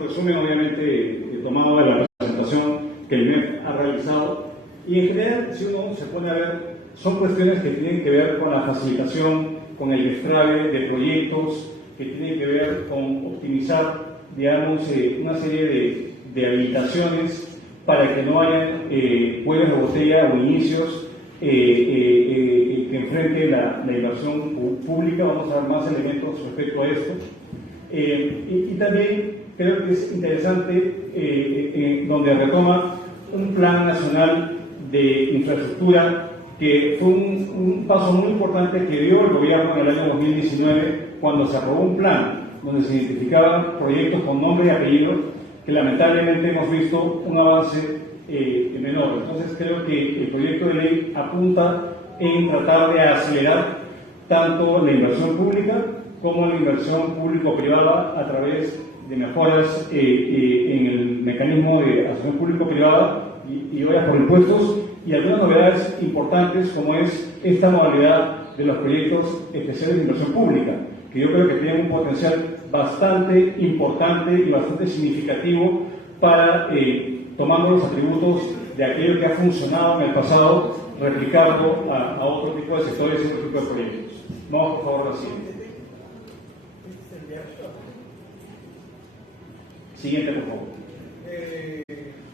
un resumen, obviamente, tomado de la presentación que el MEF ha realizado. Y en general, si uno se pone a ver, son cuestiones que tienen que ver con la facilitación, con el destrabe de proyectos, que tienen que ver con optimizar, digamos, una serie de habilitaciones para que no hayan cuellos de botella o inicios que enfrenten la inversión pública. Vamos a ver más elementos respecto a esto. Y también creo que es interesante donde retoma un plan nacional de infraestructura que fue un paso muy importante que dio el gobierno en el año 2019 cuando se aprobó un plan donde se identificaban proyectos con nombre y apellido que lamentablemente hemos visto un avance menor. Entonces creo que el proyecto de ley apunta en tratar de acelerar tanto la inversión pública como la inversión público-privada a través de mejoras en el mecanismo de asociación público-privada y obras por impuestos, y algunas novedades importantes como es esta modalidad de los proyectos especiales de inversión pública, que yo creo que tienen un potencial bastante importante y bastante significativo para, tomando los atributos de aquello que ha funcionado en el pasado, replicarlo a otro tipo de sectores y otro tipo de proyectos. Vamos, por favor, a la siguiente. Siguiente, por favor.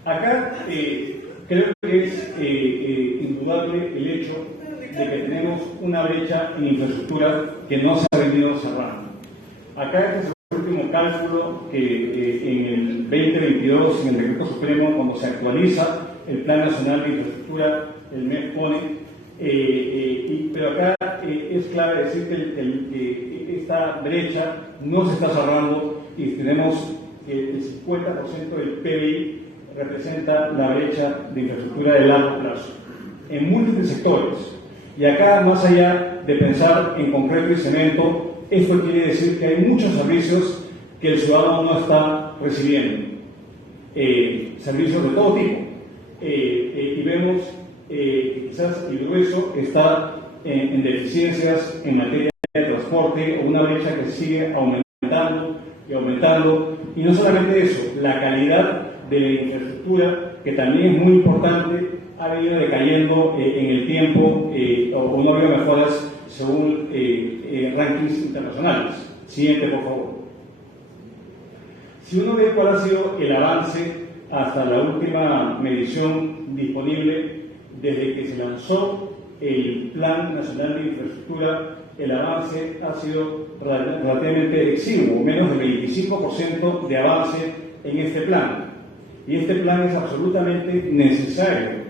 Acá creo que es indudable el hecho de que tenemos una brecha en infraestructura que no se ha venido cerrando. Acá este es el último cálculo que en el 2022, en el Decreto Supremo, cuando se actualiza el Plan Nacional de Infraestructura, el MEF pone, pero acá es clave decir que esta brecha no se está cerrando y tenemos el 50% del PBI representa la brecha de infraestructura de largo plazo en múltiples sectores. Y acá, más allá de pensar en concreto y cemento, esto quiere decir que hay muchos servicios que el ciudadano no está recibiendo, servicios de todo tipo, y vemos que quizás el grueso está en deficiencias en materia de transporte o una brecha que sigue aumentando y aumentando, y no solamente eso, la calidad de la infraestructura, que también es muy importante, ha venido decayendo en el tiempo o no ha habido mejoras según rankings internacionales. Siguiente, por favor. Si uno ve cuál ha sido el avance hasta la última medición disponible desde que se lanzó el Plan Nacional de Infraestructura, el avance ha sido relativamente exiguo, menos del 25% de avance en este plan. Y este plan es absolutamente necesario.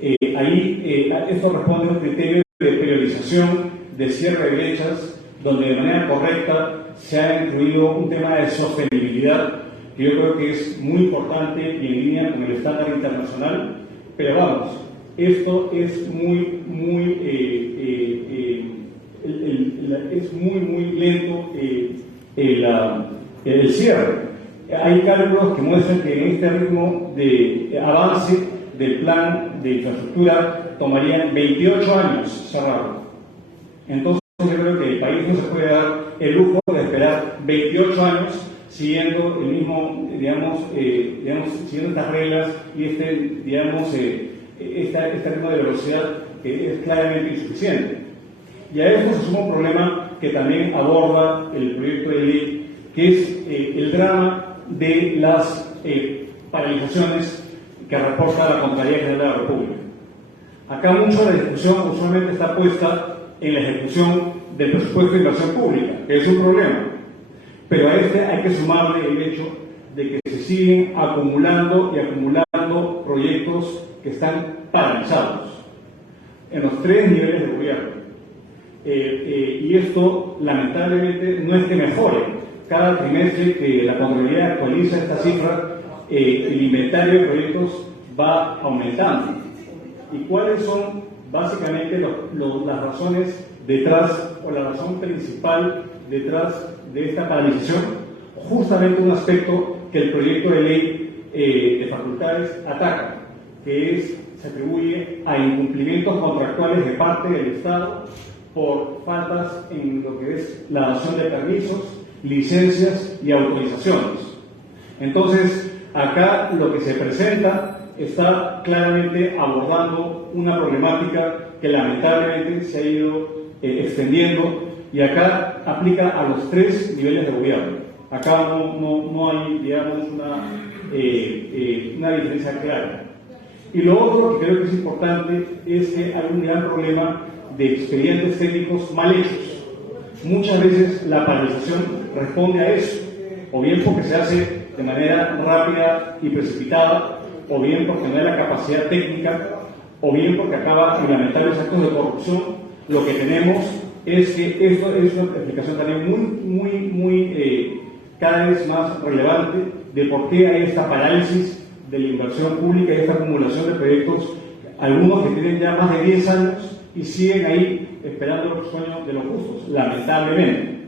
Esto responde a un criterio de priorización, de cierre de brechas, donde de manera correcta se ha incluido un tema de sostenibilidad, que yo creo que es muy importante y en línea con el estándar internacional. Pero vamos, esto es muy lento el cierre. Hay cálculos que muestran que en este ritmo de avance del plan de infraestructura tomarían 28 años cerrarlo. Entonces yo creo que el país no se puede dar el lujo de esperar 28 años siguiendo el mismo, siguiendo estas reglas y este ritmo de velocidad que es claramente insuficiente. Y a esto se suma un problema que también aborda el proyecto de ley, que es el drama de las paralizaciones que reporta la Contraloría General de la República. Acá mucho de la discusión usualmente está puesta en la ejecución del presupuesto de inversión pública, que es un problema. Pero a este hay que sumarle el hecho de que se siguen acumulando y proyectos que están paralizados en los 3 niveles de gobierno. Y esto, lamentablemente, no es que mejore. Cada trimestre que la Contraloría actualiza esta cifra, el inventario de proyectos va aumentando. ¿Y cuáles son básicamente las razones detrás, o la razón principal detrás de esta paralización? Justamente un aspecto que el proyecto de ley de facultades ataca, que se atribuye a incumplimientos contractuales de parte del Estado por faltas en lo que es la dación de permisos, licencias y autorizaciones. Entonces, acá lo que se presenta está claramente abordando una problemática que lamentablemente se ha ido extendiendo, y acá aplica a los 3 niveles de gobierno. Acá no hay, digamos, una diferencia clara. Y lo otro que creo que es importante es que hay un gran problema de expedientes técnicos mal hechos. Muchas veces la paralización responde a eso, o bien porque se hace de manera rápida y precipitada, o bien porque no hay la capacidad técnica, o bien porque acaba en lamentables actos de corrupción. Lo que tenemos es que esto es una explicación también muy cada vez más relevante de por qué hay esta parálisis de la inversión pública y esta acumulación de proyectos, algunos que tienen ya más de 10 años y siguen ahí esperando los sueños de los justos, lamentablemente.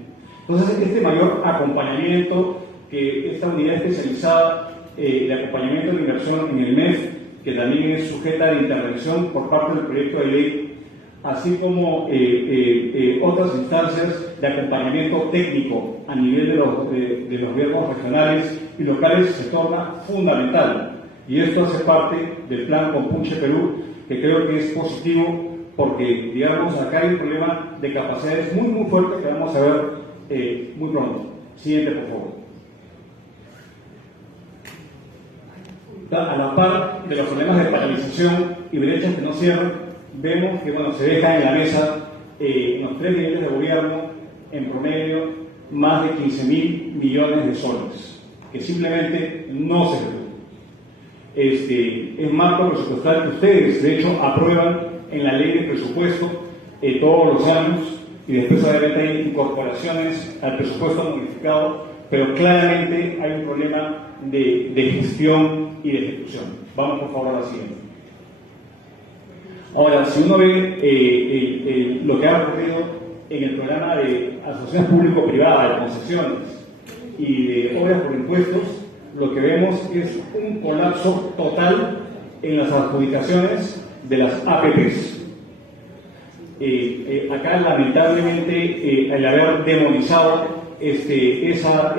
Entonces, este mayor acompañamiento que esta unidad especializada de acompañamiento de inversión en el MEF, que también es sujeta de intervención por parte del proyecto de ley, así como otras instancias de acompañamiento técnico a nivel de los gobiernos regionales y locales, se torna fundamental. Y esto hace parte del plan Compunche Perú, que creo que es positivo, porque, digamos, acá hay un problema de capacidades muy fuerte que vamos a ver muy pronto. Siguiente, por favor. A la par de los problemas de paralización y brechas que no cierran, vemos que se deja en la mesa en los 3 niveles de gobierno, en promedio, más de 15.000 millones de soles, que simplemente no se ejecutan. Es marco presupuestal que ustedes, de hecho, aprueban en la ley de presupuesto todos los años, y después obviamente hay incorporaciones al presupuesto modificado, pero claramente hay un problema de gestión y de ejecución. Vamos por favor a la siguiente. Ahora, si uno ve lo que ha ocurrido en el programa de asociaciones público-privadas, de concesiones y de obras por impuestos, lo que vemos es un colapso total en las adjudicaciones de las APPs. Acá, lamentablemente, el haber demonizado esa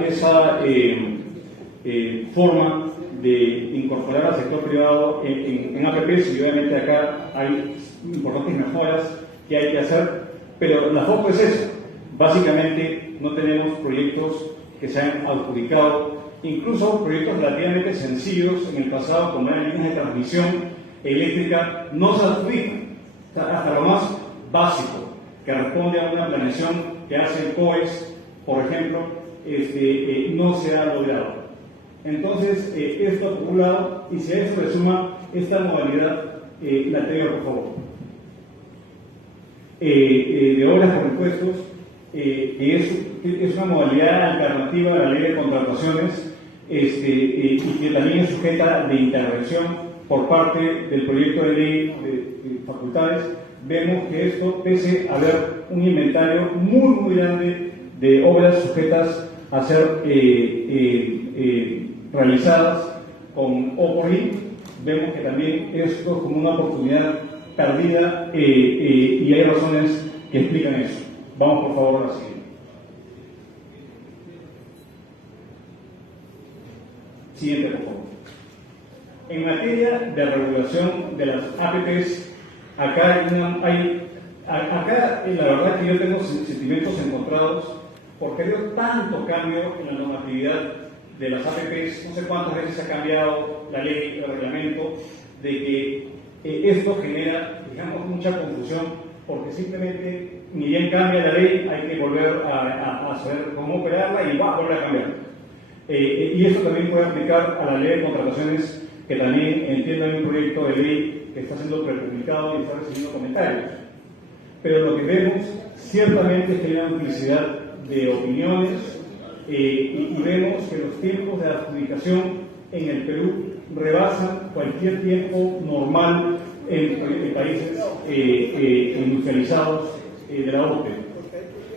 forma de incorporar al sector privado en APPs, y obviamente acá hay importantes mejoras que hay que hacer, pero la foto es esa. Básicamente no tenemos proyectos que se han adjudicado, incluso proyectos relativamente sencillos en el pasado, como eran líneas de transmisión eléctrica, no se adjudican. O sea, hasta lo más básico, que responde a una planeación que hace el COES, por ejemplo, no se ha logrado. Entonces, esto por un lado, y si a esto le suma esta modalidad, la anterior, por favor, de obras por impuestos, que es una modalidad alternativa a la ley de contrataciones, y que también es sujeta de intervención por parte del proyecto de ley de facultades, vemos que esto, pese a haber un inventario muy grande de obras sujetas a ser realizadas con O por I, vemos que también esto es como una oportunidad perdida, y hay razones que explican eso. Vamos por favor a la siguiente. Siguiente, por favor. En materia de regulación de las APPs, acá la verdad que yo tengo sentimientos encontrados, porque veo tanto cambio en la normatividad de las APPs, no sé cuántas veces ha cambiado la ley, el reglamento, de que esto genera, digamos, mucha confusión, porque simplemente ni bien cambia la ley, hay que volver a saber cómo operarla y va a volver a cambiar. Y eso también puede aplicar a la ley de contrataciones, que también entiendo hay un proyecto de ley que está siendo prepublicado y está recibiendo comentarios. Pero lo que vemos ciertamente es que hay una multiplicidad de opiniones, y vemos que los tiempos de adjudicación en el Perú rebasan cualquier tiempo normal en países industrializados de la OCDE.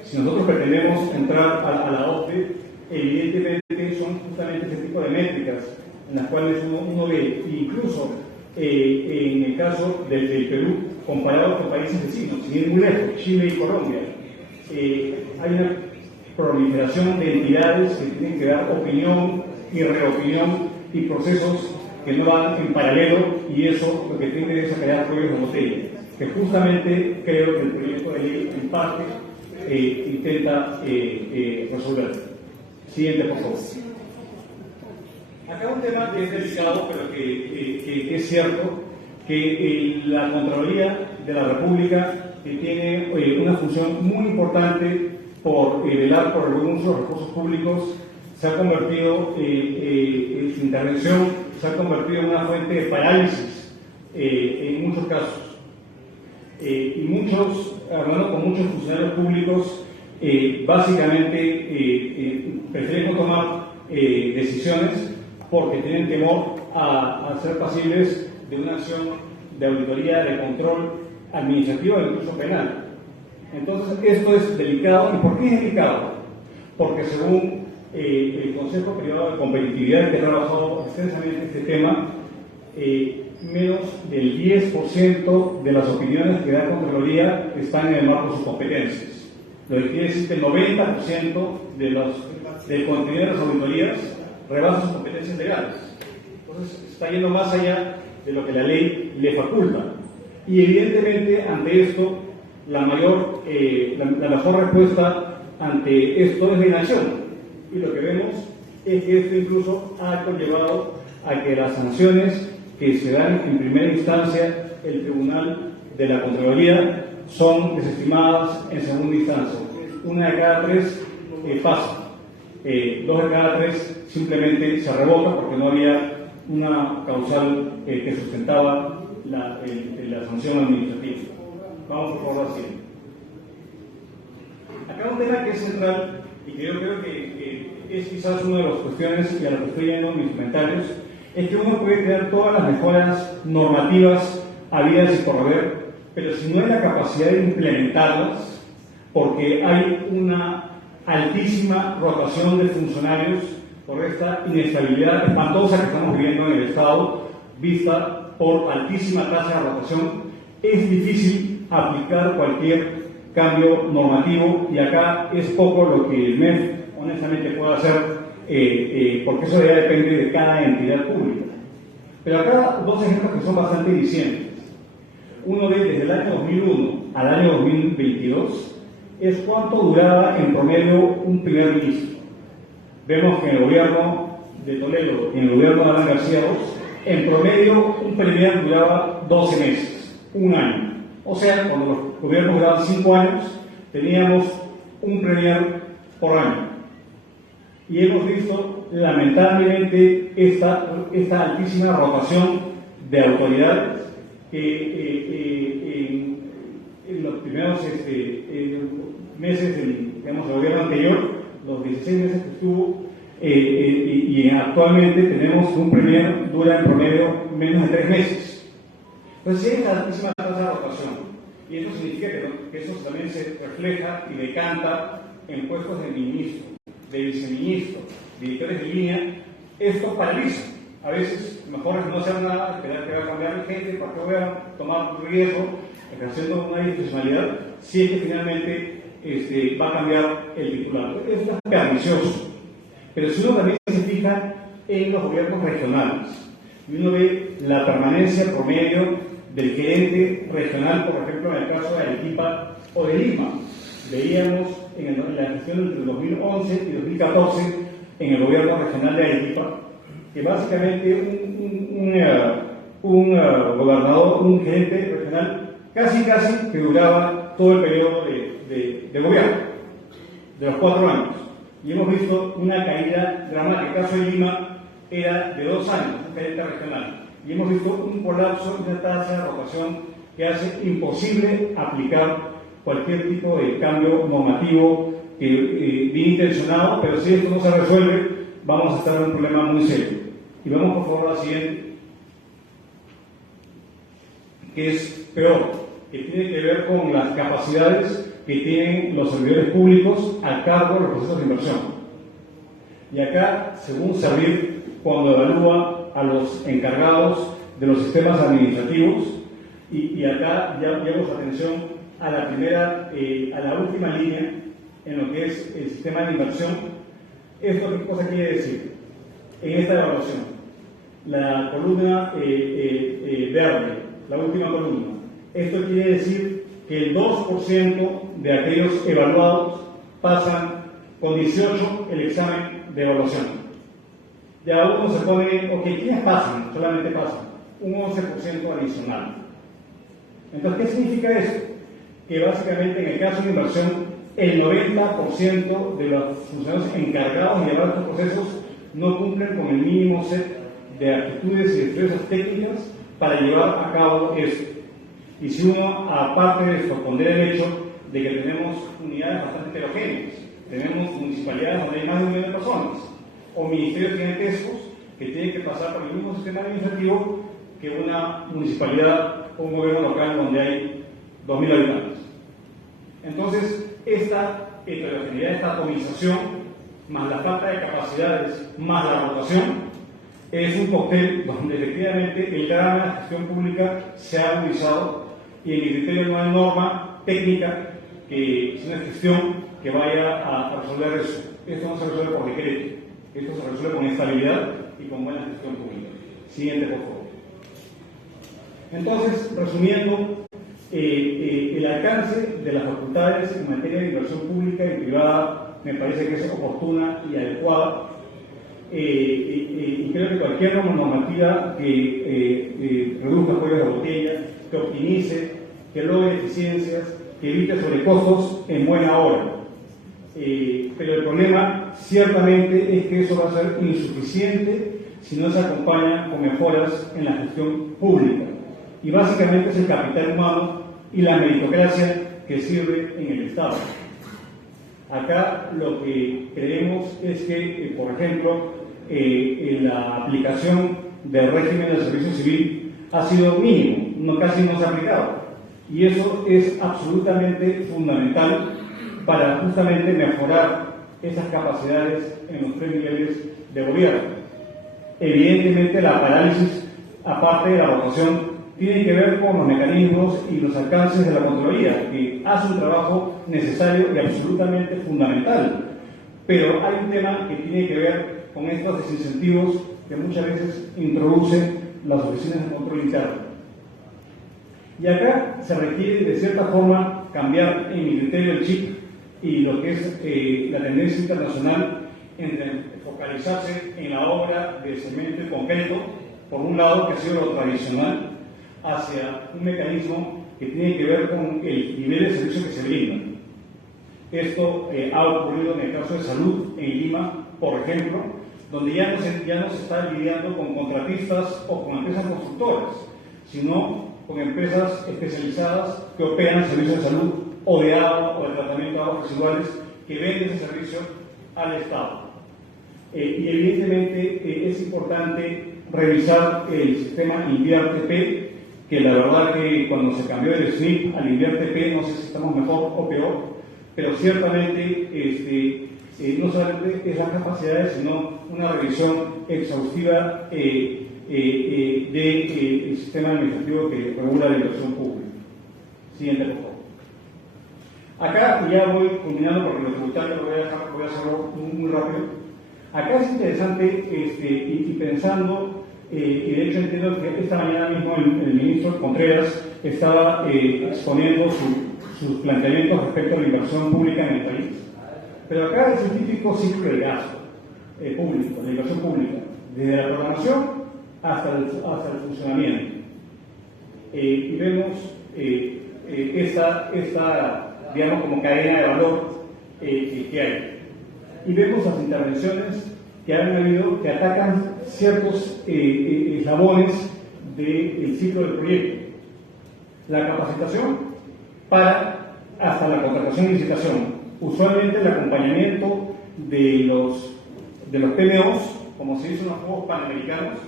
Si nosotros pretendemos entrar a la OCDE, evidentemente son justamente este tipo de métricas en las cuales uno ve, incluso en el caso del Perú, comparado con países vecinos, sin ir muy lejos, Chile y Colombia, hay una proliferación de entidades que tienen que dar opinión y reopinión y procesos que no van en paralelo, y eso lo que tiene es crear cuellos de botella, que justamente creo que el proyecto de ley en parte intenta resolver. Siguiente, por favor. Acá un tema que es delicado, pero que es cierto, que la Contraloría de la República tiene una función muy importante por velar por el buen uso de los recursos públicos. Se ha convertido, su intervención se ha convertido en una fuente de parálisis en muchos casos. Y hablando con muchos funcionarios públicos, básicamente prefieren no tomar decisiones porque tienen temor a ser pasibles de una acción de auditoría, de control administrativo e incluso penal. Entonces, esto es delicado. ¿Y por qué es delicado? Porque según el Consejo Privado de Competitividad, que ha trabajado extensamente este tema, menos del 10% de las opiniones que da Contraloría están en el marco de sus competencias. Lo que quiere decir que el 90% del contenido de las auditorías rebasa sus competencias legales. Entonces, está yendo más allá de lo que la ley le faculta. Y evidentemente, ante esto, la mejor respuesta ante esto es la inacción. Y lo que vemos es que esto incluso ha conllevado a que las sanciones que se dan en primera instancia, el Tribunal de la Contraloría, son desestimadas en segunda instancia. Una de cada tres pasa. 2 de cada 3 simplemente se revoca porque no había una causal que sustentaba la sanción administrativa. Vamos por favor al siguiente. Acá un tema que es central y que yo creo que es quizás una de las cuestiones, y a lo que estoy viendo en mis comentarios, es que uno puede crear todas las mejoras normativas habidas y por haber, pero si no hay la capacidad de implementarlas, porque hay una altísima rotación de funcionarios por esta inestabilidad espantosa que estamos viviendo en el Estado, vista por altísima tasa de rotación, es difícil aplicar cualquier cambio normativo, y acá es poco lo que el MEF honestamente puede hacer, porque eso ya depende de cada entidad pública. Pero acá 2 ejemplos que son bastante dicientes. Uno de desde el año 2001 al año 2022 es cuánto duraba en promedio un primer ministro. Vemos que en el gobierno de Toledo y en el gobierno de Alan García II, en promedio un premier duraba 12 meses, un año. O sea, cuando los gobiernos duraban 5 años, teníamos un premier por año. Y hemos visto, lamentablemente, esta altísima rotación de autoridades que en los primeros meses del gobierno anterior, los 16 meses que estuvo, y actualmente tenemos un premier dura en promedio menos de 3 meses. Entonces, si hay esta altísima tasa de rotación, y eso significa que eso también se refleja y decanta en puestos de ministro, de viceministro, directores de línea, esto paraliza. A veces mejor es no hacer nada, esperar que va a cambiar la gente, para que voy a tomar riesgo, ejerciendo una discrecionalidad, si es que finalmente va a cambiar el titular. Es bastante ambicioso. Pero si uno también se fija en los gobiernos regionales, y uno ve la permanencia promedio del gerente regional, por ejemplo, en el caso de Arequipa o de Lima, veíamos en la gestión entre 2011 y 2014 en el gobierno regional de Arequipa, que básicamente un gobernador, un gerente regional, casi que duraba todo el periodo de gobierno, de los 4 años. Y hemos visto una caída dramática. El caso de Lima era de 2 años, un gerente regional. Y hemos visto un colapso de una tasa de rotación que hace imposible aplicar cualquier tipo de cambio normativo bien intencionado, pero si esto no se resuelve, vamos a estar en un problema muy serio. Y vamos por favor a la siguiente, que es peor, que tiene que ver con las capacidades que tienen los servidores públicos a cargo de los procesos de inversión. Y acá, según Servir, cuando evalúa a los encargados de los sistemas administrativos, y acá ya llevamos atención a la última línea en lo que es el sistema de inversión. ¿Esto qué cosa quiere decir? en esta evaluación. La columna verde, la última columna. Esto quiere decir que el 2% de aquellos evaluados pasan con 18 el examen de evaluación. Ya uno se pone, ok, ¿quiénes pasan? Solamente pasan un 11% adicional. Entonces, ¿qué significa eso? Que básicamente en el caso de inversión, el 90% de los funcionarios encargados de llevar estos procesos no cumplen con el mínimo set de aptitudes y destrezas técnicas para llevar a cabo esto. Y si uno, aparte de esto, pondera el hecho de que tenemos unidades bastante heterogéneas, tenemos municipalidades donde hay más de 1 millón de personas, o ministerios gigantescos que tienen que pasar por el mismo sistema administrativo que una municipalidad o un gobierno local donde hay 2.000 habitantes. Entonces, esta heterogeneidad, esta atomización, más la falta de capacidades, más la rotación, es un cóctel donde efectivamente el drama de la gestión pública se ha agudizado y en mi criterio no hay norma técnica que es una gestión que vaya a resolver eso. Esto no se resuelve por decreto, esto se resuelve con estabilidad y con buena gestión pública. Siguiente, por favor. Entonces, resumiendo, el alcance de las facultades en materia de inversión pública y privada me parece que es oportuna y adecuada. Y creo que cualquier normativa que reduzca cuellos de botella, que optimice, que logre eficiencias, que evite sobrecostos en buena hora. Pero el problema ciertamente es que eso va a ser insuficiente si no se acompaña con mejoras en la gestión pública. Y básicamente es el capital humano y la meritocracia que sirve en el Estado. Acá lo que creemos es que, por ejemplo, la aplicación del régimen del servicio civil ha sido mínimo, casi no se ha aplicado. Y eso es absolutamente fundamental para justamente mejorar esas capacidades en los 3 niveles de gobierno. Evidentemente la parálisis, aparte de la rotación, tiene que ver con los mecanismos y los alcances de la Contraloría, que hace un trabajo necesario y absolutamente fundamental. Pero hay un tema que tiene que ver con estos desincentivos que muchas veces introducen las oficinas de control interno. Y acá se requiere de cierta forma cambiar en mi criterio el chip y lo que es la tendencia internacional entre focalizarse en la obra de cemento y concreto, por un lado, que ha sido lo tradicional, hacia un mecanismo que tiene que ver con el nivel de servicio que se brinda. Esto ha ocurrido en el caso de salud en Lima, por ejemplo, donde ya no se está lidiando con contratistas o con empresas constructoras, sino con empresas especializadas que operan servicios de salud o de agua o de tratamiento de aguas residuales que venden ese servicio al Estado. Y evidentemente es importante revisar el sistema INVIAR-TP, que la verdad que cuando se cambió del SNIP al INVIAR-TP, no sé si estamos mejor o peor, pero ciertamente no solamente es las capacidades, sino una revisión exhaustiva del sistema administrativo que regula la inversión pública. Siguiente, por favor. Acá ya voy culminando porque lo tributario lo voy a hacerlo muy rápido. Acá es interesante y pensando, y de hecho entiendo que esta mañana mismo el ministro Contreras estaba exponiendo sus planteamientos respecto a la inversión pública en el país. Pero acá es el típico ciclo de gasto público, la inversión pública, desde la programación hasta el funcionamiento. Y vemos esta digamos, como cadena de valor que hay. Y vemos las intervenciones que han habido que atacan ciertos eslabones del ciclo del proyecto. La capacitación para hasta la contratación y licitación. Usualmente el acompañamiento de los PMOs, como se dice en los Juegos Panamericanos,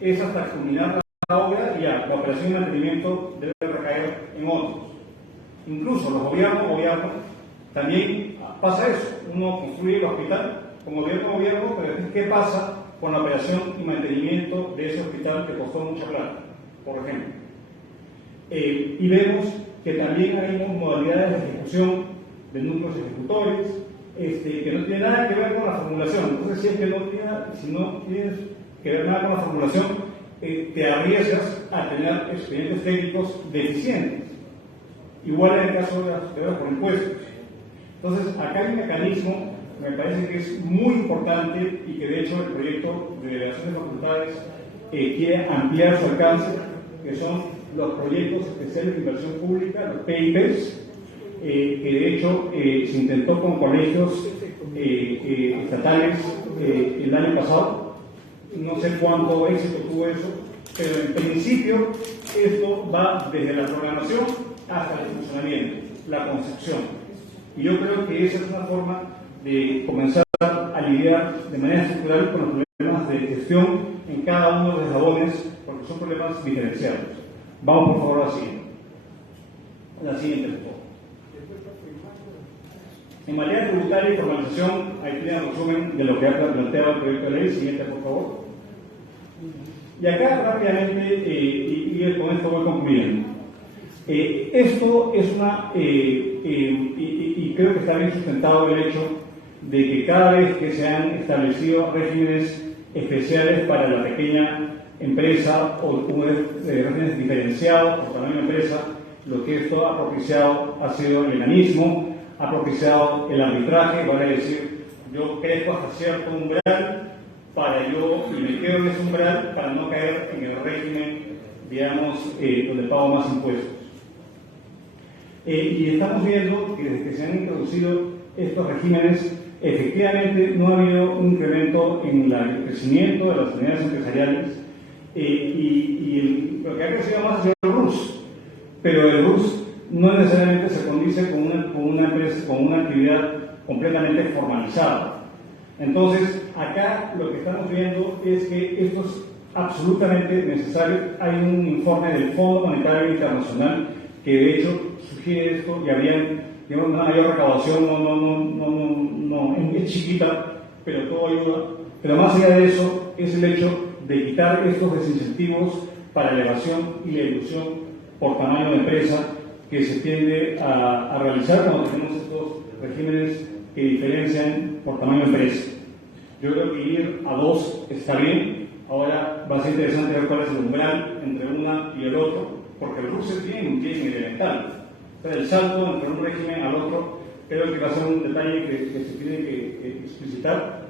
es hasta culminar la obra y ya la operación y mantenimiento debe recaer en otros. Incluso los gobiernos también pasa eso. Uno construye el hospital como gobierno, pero ¿qué pasa con la operación y mantenimiento de ese hospital que costó mucha plata, por ejemplo? Y vemos que también hay modalidades de ejecución de núcleos ejecutores, que no tiene nada que ver con la formulación. Entonces, si no tienes que ver nada con la formulación, te arriesgas a tener expedientes técnicos deficientes. Igual en el caso de las sociedades por impuestos. Entonces, acá hay un mecanismo que me parece que es muy importante y que de hecho el proyecto de delegación de facultades quiere ampliar su alcance, que son los proyectos especiales de inversión pública, los PIPs, que de hecho se intentó con colegios estatales el año pasado. No sé cuánto éxito tuvo eso, pero en principio esto va desde la programación hasta el funcionamiento, la concepción. Y yo creo que esa es una forma de comenzar a lidiar de manera estructural con los problemas de gestión en cada uno de los eslabones, porque son problemas diferenciados. Vamos por favor a la siguiente, por favor. En materia tributaria y formalización, ahí tienen un resumen de lo que ha planteado el proyecto de ley. Siguiente, por favor. Y acá rápidamente, y con esto voy concluyendo. Esto es y creo que está bien sustentado el hecho de que cada vez que se han establecido regímenes especiales para la pequeña empresa o regímenes diferenciados por tamaño de empresa, lo que esto ha propiciado ha sido el enanismo, ha propiciado el arbitraje, vale decir, yo crezco hasta cierto umbral y me quedo en ese umbral para no caer en el régimen, digamos, donde pago más impuestos. Y estamos viendo que desde que se han introducido estos regímenes, efectivamente no ha habido un incremento en el crecimiento de las unidades empresariales lo que ha crecido más es el RUS, pero el RUS no necesariamente se condice con una empresa, con una actividad completamente formalizada. Entonces, acá lo que estamos viendo es que esto es absolutamente necesario. Hay un informe del Fondo Monetario Internacional que de hecho sugiere esto y habría, digamos, una mayor recaudación, es chiquita, pero todo ayuda. Pero más allá de eso, es el hecho de quitar estos desincentivos para la evasión y la ilusión por tamaño de empresa que se tiende a realizar cuando tenemos estos regímenes que diferencian por tamaño de empresa. Yo creo que ir a dos está bien. Ahora va a ser interesante ver cuál es el umbral entre una y el otro, porque el RUS es bien elemental. Entonces, el salto entre un régimen al otro creo que va a ser un detalle que se tiene que explicitar,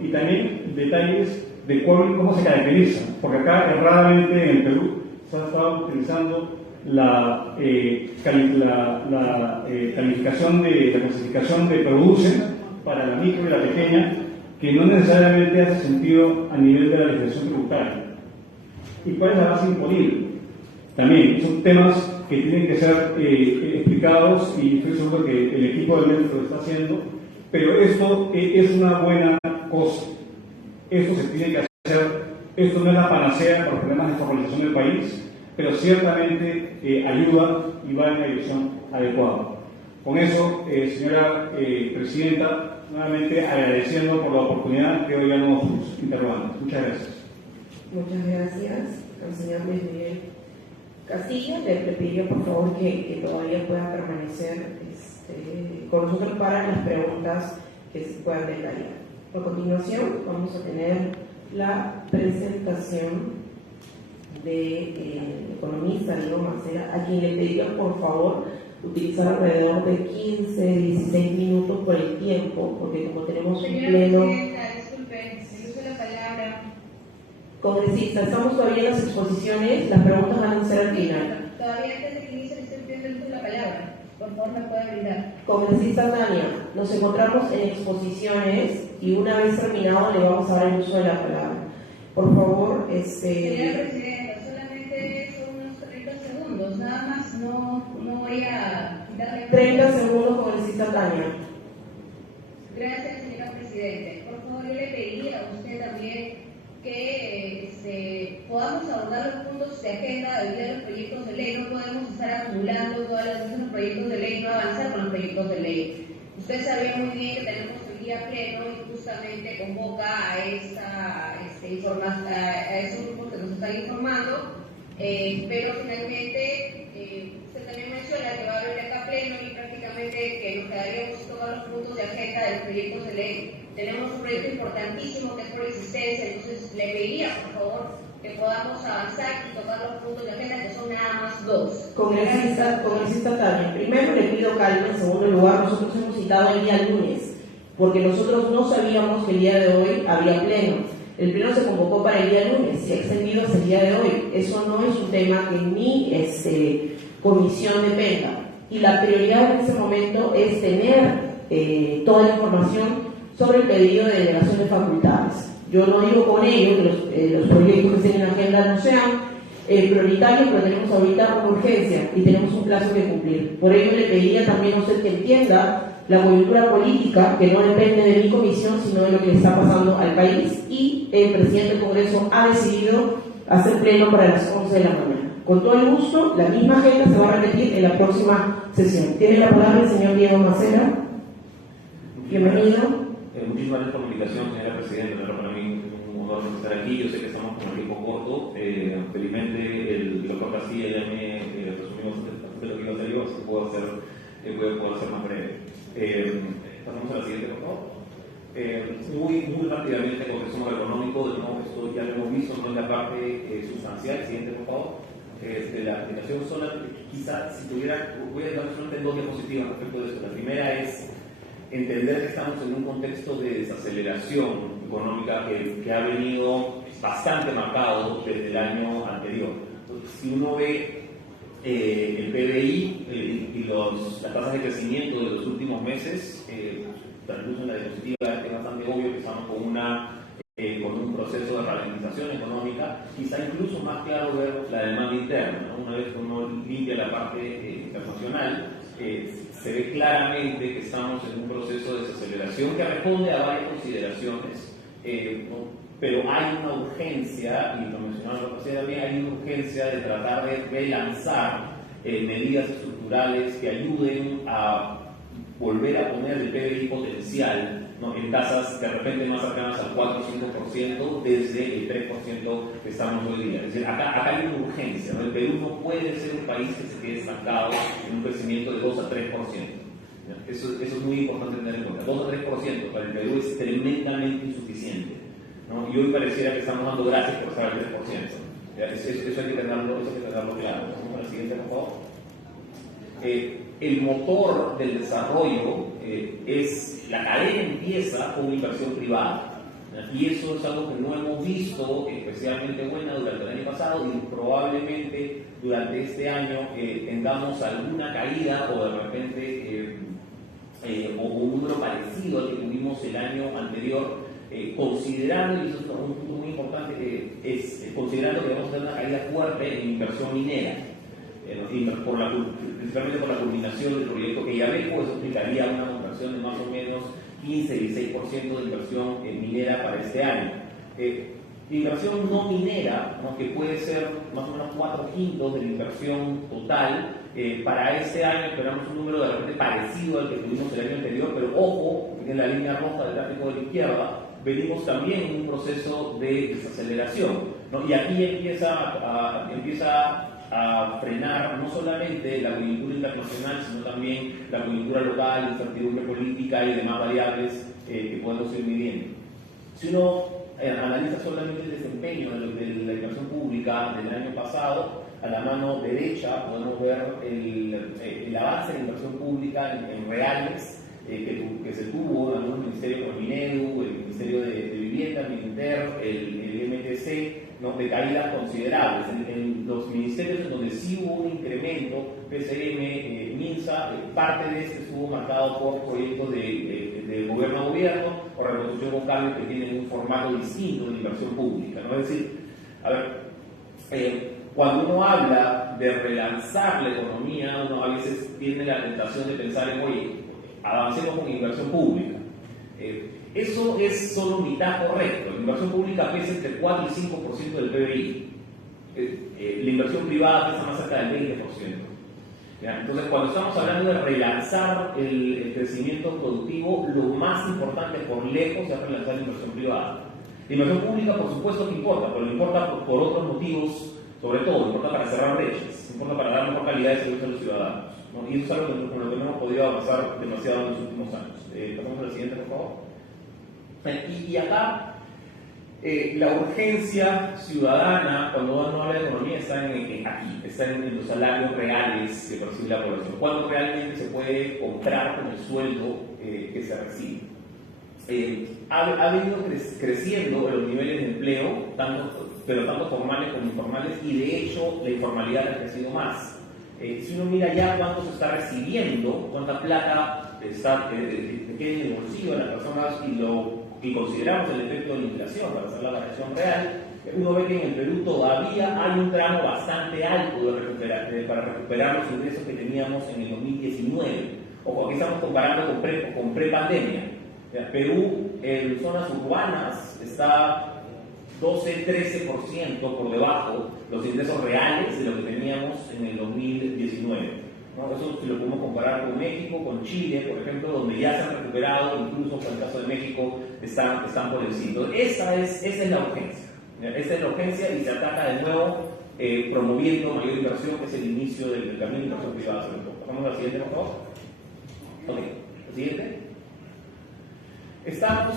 y también detalles de cómo se caracteriza, porque acá erradamente en el Perú se ha estado utilizando la calificación de la clasificación de producen para la micro y la pequeña, que no necesariamente hace sentido a nivel de la legislación tributaria. ¿Y cuál es la base imponible? También son temas que tienen que ser explicados, y estoy seguro que el equipo de MEF lo está haciendo, pero esto es una buena cosa. Esto se tiene que hacer. Esto no es la panacea para los problemas de formalización del país, pero ciertamente ayuda y va en la dirección adecuada. Con eso, señora Presidenta, nuevamente agradeciendo por la oportunidad que hoy damos a sus interrogantes. Muchas gracias. Muchas gracias al señor Luis Miguel Castillo. Le pediría por favor que todavía pueda permanecer con nosotros para las preguntas que se puedan detallar. A continuación vamos a tener la presentación del economista Diego Mancera, a quien le pediría por favor utilizar alrededor de 15-16 minutos por el tiempo, porque como tenemos un pleno... Disculpe, el uso de la palabra. Congresista, estamos todavía en las exposiciones, las preguntas van a ser al final. Todavía antes de que inicie estoy pidiendo el uso de la palabra. Por favor, me puede brindar. Congresista Tania, nos encontramos en exposiciones y una vez terminado le vamos a dar el uso de la palabra. Por favor, Señora Presidenta, solamente son unos 30 segundos, nada más, no voy a quitarle... 30 segundos, congresista Tania. Gracias, señora Presidenta. Por favor, yo le pediría a usted también que podamos abordar los puntos de agenda de los proyectos de ley. No podemos estar acumulando todas las veces los proyectos de ley, no avanzar con los proyectos de ley. Usted sabe muy bien que tenemos el día pleno y justamente convoca a esos grupos que nos están informando, pero finalmente usted también menciona que va a haber acá pleno y prácticamente simplemente que nos quedaríamos tomar los puntos de agenda de los proyectos de ley. Tenemos un proyecto importantísimo que es por existencia, entonces le pediría, por favor, que podamos avanzar y tocar los puntos de agenda, que son nada más 2. Congresista Tania, primero le pido calma, en segundo lugar, nosotros hemos citado el día lunes, porque nosotros no sabíamos que el día de hoy había pleno. El pleno se convocó para el día lunes, se ha extendido hasta el día de hoy. Eso no es un tema que mi comisión dependa. Y la prioridad en este momento es tener toda la información sobre el pedido de delegación de facultades. Yo no digo con ello que los proyectos que estén en la agenda no sean prioritarios, pero tenemos ahorita una urgencia y tenemos un plazo que cumplir. Por ello le pediría también a usted que entienda la coyuntura política, que no depende de mi comisión, sino de lo que le está pasando al país, y el presidente del Congreso ha decidido hacer pleno para las 11 de la mañana. Con todo el gusto, la misma agenda se va a repetir en la próxima sesión. Tiene la palabra el señor Diego Macera. Bienvenido. Muchísimas gracias por la invitación, señora Presidenta. Para mí un honor estar aquí. Yo sé que estamos con el tiempo corto. Felizmente el doctor Castilla ya me resumió bastante lo que iba a hacer yo, así que puedo hacer más breve. Pasamos a la siguiente, por favor. Muy rápidamente, con el resumen económico, de nuevo, esto ya lo hemos visto, no es la parte sustancial. Siguiente, por favor. La aplicación sola, quizás si tuviera, voy a dar solamente 2 diapositivas respecto de esto. La primera es entender que estamos en un contexto de desaceleración económica que ha venido bastante marcado desde el año anterior. Entonces, si uno ve el PBI y las tasas de crecimiento de los últimos meses, incluso en la diapositiva es bastante obvio que estamos con un proceso de ralentización económica, quizá incluso más claro ver la demanda interna, ¿no? Una vez que uno limpia la parte internacional, se ve claramente que estamos en un proceso de desaceleración que responde a varias consideraciones, pero hay una urgencia, y lo mencionaba la pasada también, hay una urgencia de tratar de relanzar medidas estructurales que ayuden a volver a poner el PBI potencial, ¿no?, en tasas de repente más cercanas al 4 o 5% desde el 3% que estamos hoy día. Es decir, acá hay una urgencia, ¿no? El Perú no puede ser un país que se quede estancado en un crecimiento de 2 a 3%. Eso es muy importante tener en cuenta. 2 a 3% para el Perú es tremendamente insuficiente, ¿no? Y hoy pareciera que estamos dando gracias por estar al 3%. Eso hay que tenerlo claro. Vamos a la siguiente, por favor. El motor del desarrollo es la cadena empieza con una inversión privada, y eso es algo que no hemos visto especialmente buena durante el año pasado, y probablemente durante este año tengamos alguna caída o de repente o un número parecido al que tuvimos el año anterior, considerando, y eso es un punto muy importante, considerando que vamos a tener una caída fuerte en inversión minera. Principalmente por la culminación del proyecto que ya vemos, eso implicaría una contracción de más o menos 15-16% de inversión minera para este año. Inversión no minera, ¿no?, que puede ser más o menos 4/5 de la inversión total. Para este año esperamos un número de repente parecido al que tuvimos el año anterior, pero ojo, en la línea roja del gráfico de la izquierda venimos también en un proceso de desaceleración, ¿no? Y aquí empieza a frenar no solamente la coyuntura internacional, sino también la coyuntura local, incertidumbre política y demás variables que podemos ir midiendo. Si uno analiza solamente el desempeño de la inversión pública del año pasado, a la mano derecha podemos ver el avance de la inversión pública en reales que se tuvo en algunos ministerios como el Minedu, el Ministerio de Vivienda, el Minter, el MTC, ¿no?, de caídas considerables. En los ministerios en donde sí hubo un incremento, PCM, MINSA, parte de este estuvo marcado por proyectos de gobierno a gobierno o reconstrucción con cambio que tienen un formato distinto de inversión pública, ¿no? Es decir, a ver, cuando uno habla de relanzar la economía, uno a veces tiene la tentación de pensar en, oye, avancemos con inversión pública. Eso es solo mitad correcto. La inversión pública pesa entre 4 y 5% del PBI. La inversión privada pesa más cerca del 20%. ¿Ya? Entonces, cuando estamos hablando de relanzar el crecimiento productivo, lo más importante por lejos es relanzar la inversión privada. La inversión pública, por supuesto que importa, pero importa por otros motivos sobre todo, importa para cerrar brechas, importa para dar mejor calidad de servicio a los ciudadanos, ¿no? Y eso es algo con lo que no hemos podido avanzar demasiado en los últimos años. Pasamos a la siguiente, por favor. Y acá, la urgencia ciudadana, cuando uno habla de economía, está aquí, está en los salarios reales que percibe la población. ¿Cuánto realmente se puede comprar con el sueldo que se recibe? Ha venido creciendo los niveles de empleo, pero tanto formales como informales, y de hecho la informalidad ha crecido más. Si uno mira ya cuánto se está recibiendo, cuánta plata está queda en el bolsillo de las personas y consideramos el efecto de la inflación para hacer la variación real, uno ve que en el Perú todavía hay un tramo bastante alto para recuperar los ingresos que teníamos en el 2019. O aquí estamos comparando con pre-pandemia. Perú en zonas urbanas está 12-13% por debajo los ingresos reales de lo que teníamos en el 2019. ¿No? Eso si lo podemos comparar con México, con Chile, por ejemplo, donde ya se han recuperado, incluso con el caso de México, están por encima. Esa es la urgencia. Esa es la urgencia y se ataca de nuevo promoviendo mayor inversión, que es el inicio del camino de inversión privada sobre todo. Pasamos a la siguiente, por favor. Ok, la siguiente. Estamos,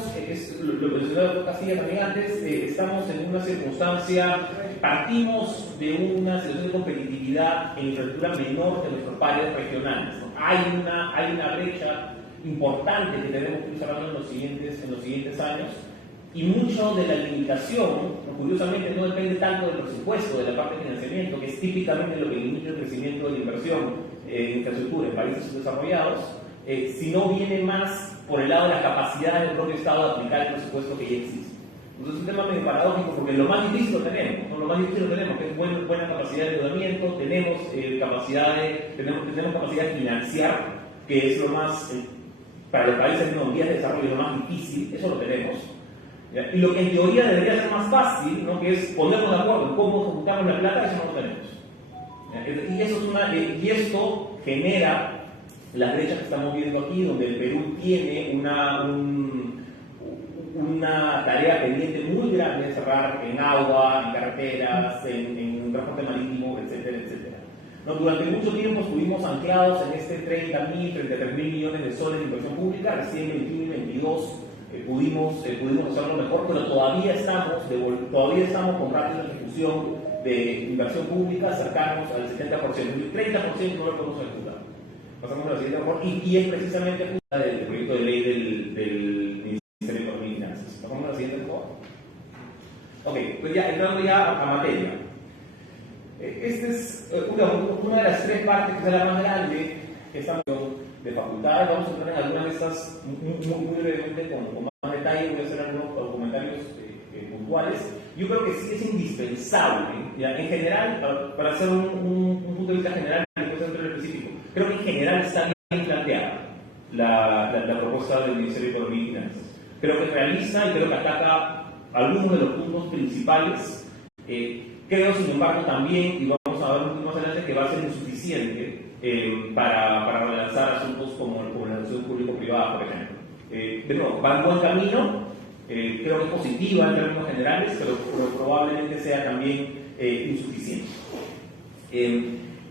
lo mencionó el doctor Castilla también antes, estamos en una circunstancia, partimos de una situación de competitividad en infraestructura menor que nuestros pares regionales, ¿no? Hay una brecha importante que tenemos que ir cerrando en los siguientes años, y mucho de la limitación, curiosamente, no depende tanto del presupuesto, de la parte de financiamiento, que es típicamente lo que limita el crecimiento de la inversión en infraestructura en países subdesarrollados, sino viene más por el lado de la capacidad del propio Estado de aplicar el presupuesto que ya existe. Entonces es un tema medio paradójico porque lo más difícil lo tenemos, ¿no? Lo más difícil lo tenemos, que es buena capacidad de endeudamiento, tenemos capacidad de financiar, que es lo más, para los países en vías de desarrollo, lo más difícil, eso lo tenemos. ¿Ya? Y lo que en teoría debería ser más fácil, ¿no? Que es ponernos de acuerdo en cómo ejecutamos la plata, eso no lo tenemos. ¿Ya? Y esto genera las brechas que estamos viendo aquí, donde el Perú tiene una tarea pendiente muy grande de cerrar en agua, en carreteras, en transporte marítimo, etcétera, etcétera. ¿No? Durante mucho tiempo estuvimos anclados en este 30.000, 33.000 millones de soles de inversión pública, recién en 2021 y 2022 pudimos hacerlo mejor, pero todavía estamos con ratios de ejecución de inversión pública cercanos al 70%, el 30% no lo podemos ejecutar. Pasamos a la siguiente, por favor, y es precisamente del proyecto de ley del Ministerio de Economía y Finanzas. Pasamos a la siguiente, por favor. Ok, pues ya entrando ya a materia. Esta es una de las tres partes, que es la más grande, que es de facultades. Vamos a entrar en algunas de estas muy brevemente con más detalle. Voy a hacer algunos comentarios puntuales. Yo creo que sí es indispensable, ¿ya? En general, para hacer un punto de vista general, creo que en general está bien planteada la propuesta del Ministerio de Economía y Finanzas. Creo que es realista y creo que ataca algunos de los puntos principales. Creo, sin embargo, también, y vamos a ver un poco más adelante, que va a ser insuficiente para relanzar asuntos como la relación público-privada, por ejemplo. De nuevo, va en buen camino, creo que es positiva en términos generales, pero probablemente sea también insuficiente.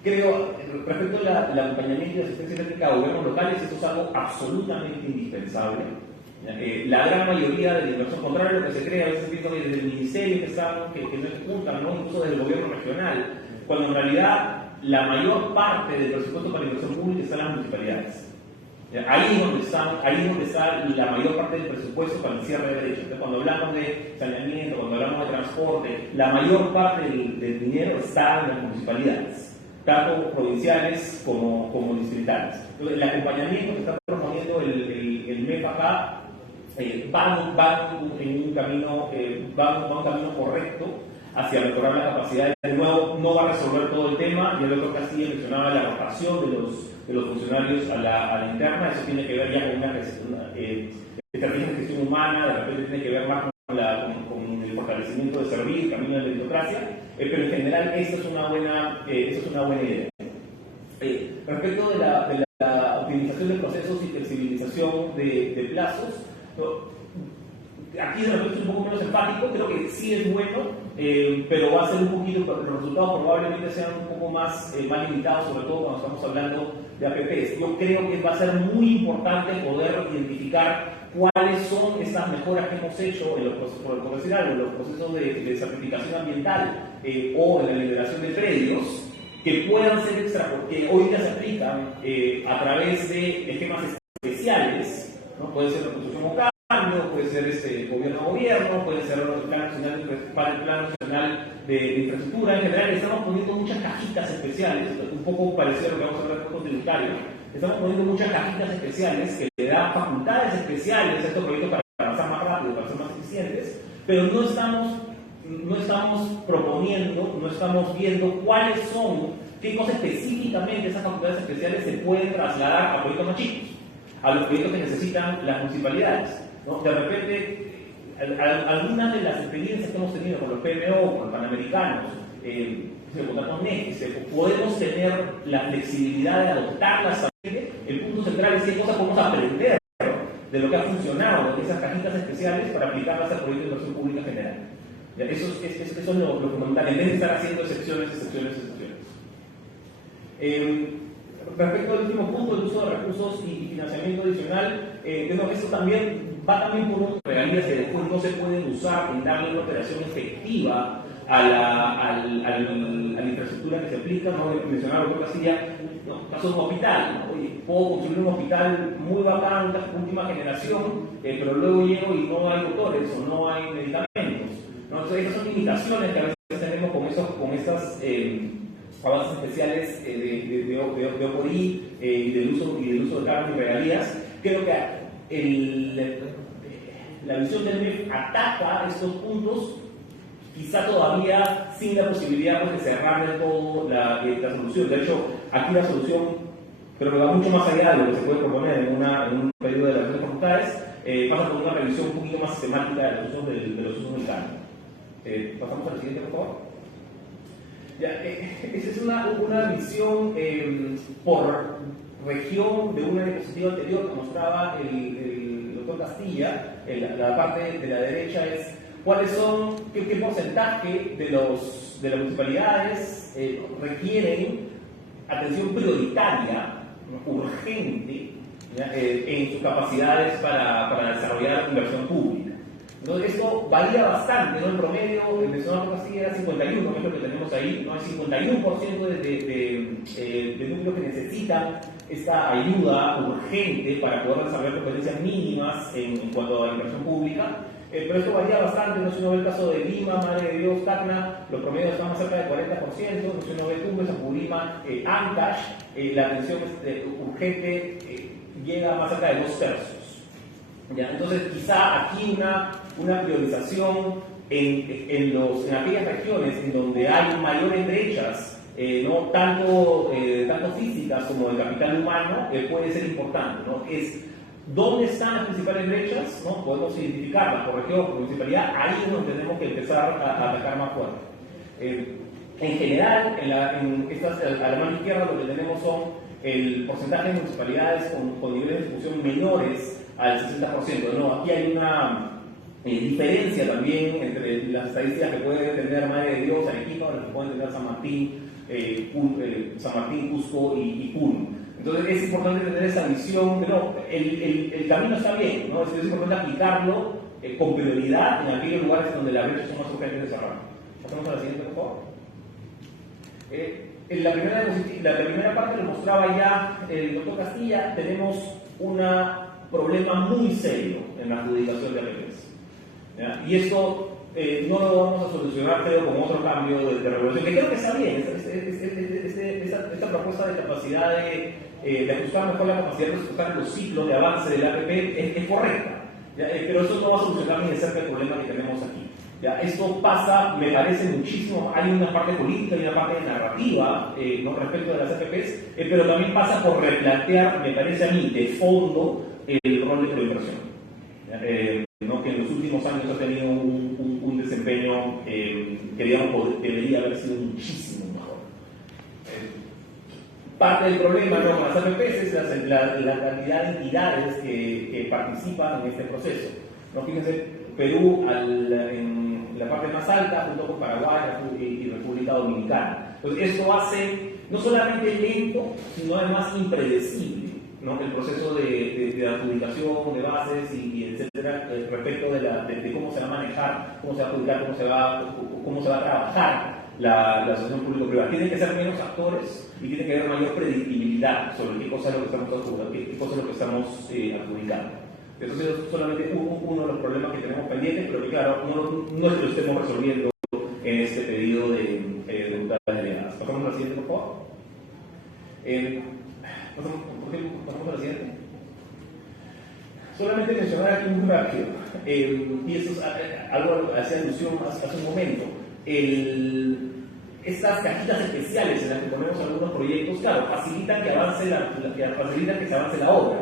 Creo, respecto al acompañamiento y asistencia técnica a gobiernos locales, eso es algo absolutamente indispensable. La gran mayoría de la inversión, contrario a lo que se cree, a veces pienso que desde el ministerio que no ejecutan, ¿no? Incluso desde el gobierno regional, cuando en realidad la mayor parte del presupuesto para la inversión pública está en las municipalidades. Ahí es donde está la mayor parte del presupuesto para el cierre de brechas. Entonces, cuando hablamos de saneamiento, cuando hablamos de transporte, la mayor parte del dinero está en las municipalidades, tanto provinciales como distritales. Entonces, el acompañamiento que está proponiendo el MEF acá va en un camino correcto hacia mejorar la capacidad. De nuevo, no va a resolver todo el tema. Ya el doctor Castilla mencionaba la rotación de los funcionarios a la interna. Eso tiene que ver ya con una estrategia de gestión humana, de repente tiene que ver más con el fortalecimiento de servir, camino de la meritocracia, pero en general esta es una buena idea. Respecto de la optimización de procesos y flexibilización de plazos, aquí de repente es un poco menos empático. Creo que sí es bueno pero va a ser un poquito, los resultados probablemente sean un poco más limitados, sobre todo cuando estamos hablando de APPs. Yo creo que va a ser muy importante poder identificar cuáles son estas mejoras que hemos hecho en los procesos de certificación ambiental o en la liberación de predios, que puedan ser que hoy día se aplican a través de esquemas especiales, ¿no? Puede ser reconstrucción o cambio, puede ser gobierno a gobierno, puede ser el plan nacional de infraestructura. En general estamos poniendo muchas cajitas especiales, un poco parecido a lo que vamos a hablar con tributario. Estamos poniendo muchas cajitas especiales que le dan facultades especiales a estos proyectos para avanzar más rápido, para ser más eficientes, pero no estamos proponiendo, no estamos viendo cuáles son, qué cosas específicamente esas facultades especiales se pueden trasladar a proyectos más chicos, a los proyectos que necesitan las municipalidades, ¿no? De repente, algunas de las experiencias que hemos tenido con los PMO, con los panamericanos, con datos NEX, podemos tener la flexibilidad de adoptarlas también. El punto central es qué cosas podemos aprender de lo que ha funcionado en esas cajitas especiales para aplicarlas al proyecto de inversión pública general. Eso es lo fundamental, en vez de estar haciendo excepciones. Respecto al último punto, el uso de recursos y financiamiento adicional, creo que esto va por unas regalías que después no se pueden usar en darle una operación efectiva a la infraestructura que se aplica. No mencionaba Dr. Castilla, caso de un hospital, ¿no? Oye, puedo construir un hospital muy bacán, última generación, pero luego llego y no hay doctores o no hay medicamentos, ¿no? Entonces esas son limitaciones que a veces tenemos con estas avances especiales de OPOI y del uso de cargos y regalías. Creo que la visión del MEF ataca estos puntos, quizá todavía sin la posibilidad de cerrar de todo la solución. De hecho, aquí la solución creo que va mucho más allá de lo que se puede proponer en un periodo de las facultades. Vamos con una revisión un poquito más sistemática de los usos del cargo. Pasamos al siguiente, por favor. Esa es una visión por región de una diapositiva anterior que mostraba el doctor Castilla. La parte de la derecha es cuáles son, qué porcentaje de las municipalidades requieren atención prioritaria, urgente, en sus capacidades para desarrollar inversión pública. Entonces, esto varía bastante, ¿no? En promedio, el mencionado por Castilla era 51, que es lo que tenemos ahí, ¿no? Hay 51% de núcleos que necesitan esta ayuda urgente para poder desarrollar competencias mínimas en cuanto a la inversión pública. Pero esto varía bastante, no sé si uno ve el caso de Lima, Madre de Dios, Tacna, los promedios están más cerca del 40%, no sé si uno ve Tumbes, Apurima, Ancash, la atención urgente llega más cerca de 2/3. ¿Ya? Entonces, quizá aquí una priorización en aquellas regiones en donde hay mayores brechas, no tanto físicas como de capital humano, puede ser importante, ¿no? Es dónde están las principales brechas, ¿no? Podemos identificarlas por región, por municipalidad, ahí es donde tenemos que empezar a atacar más fuerte. En general, a la mano izquierda lo que tenemos son el porcentaje de municipalidades con niveles de ejecución menores al 60%. No, aquí hay una diferencia también entre las estadísticas que puede tener Madre de Dios, Arequipa, o las que pueden tener San Martín, Cusco y Puno. Entonces es importante tener esa visión, pero el camino está bien, ¿no? Es importante aplicarlo con prioridad en aquellos lugares donde las brechas son más urgentes de cerrar. Pasamos a la siguiente, por favor. En la primera parte lo mostraba ya el doctor Castilla. Tenemos un problema muy serio en la adjudicación de APPs. ¿Ya? Y esto no lo vamos a solucionar, creo, con otro cambio de regulación, que creo que está bien. Esta propuesta de capacidad de ajustar mejor la capacidad de ajustar los ciclos de avance del APP es correcta. ¿Ya? Pero eso no va a solucionar ni de cerca el problema que tenemos aquí. ¿Ya? Esto pasa, me parece muchísimo, hay una parte política y una parte narrativa ¿no? respecto de las APPs, pero también pasa por replantear, me parece a mí, de fondo, el rol de proinversión, ¿no? Que en los últimos años ha tenido un desempeño que digamos, debería haber sido muchísimo mejor. Parte del problema, ¿no? con las APPs es la cantidad de entidades que participan en este proceso. ¿No? Fíjense, Perú en la parte más alta, junto con Paraguay y República Dominicana. Entonces, esto hace no solamente lento, sino además impredecible, ¿no? El proceso de adjudicación de bases y etcétera, respecto de cómo se va a manejar, cómo se va a adjudicar, cómo se va a trabajar la asociación público-privada. Tienen que ser menos actores y tiene que haber mayor predictibilidad sobre qué cosa es lo que estamos adjudicando, qué cosa es lo que estamos adjudicando. Eso es solamente uno de los problemas que tenemos pendientes, pero que claro, no es que lo estemos resolviendo en este pedido de diputadas delegadas. Pasamos a la siguiente, por favor. Pasamos a la siguiente. Solamente mencionar aquí muy rápido, y eso es algo a lo que hacía alusión hace un momento. Estas cajitas especiales en las que ponemos algunos proyectos, claro, facilitan que se avance la obra.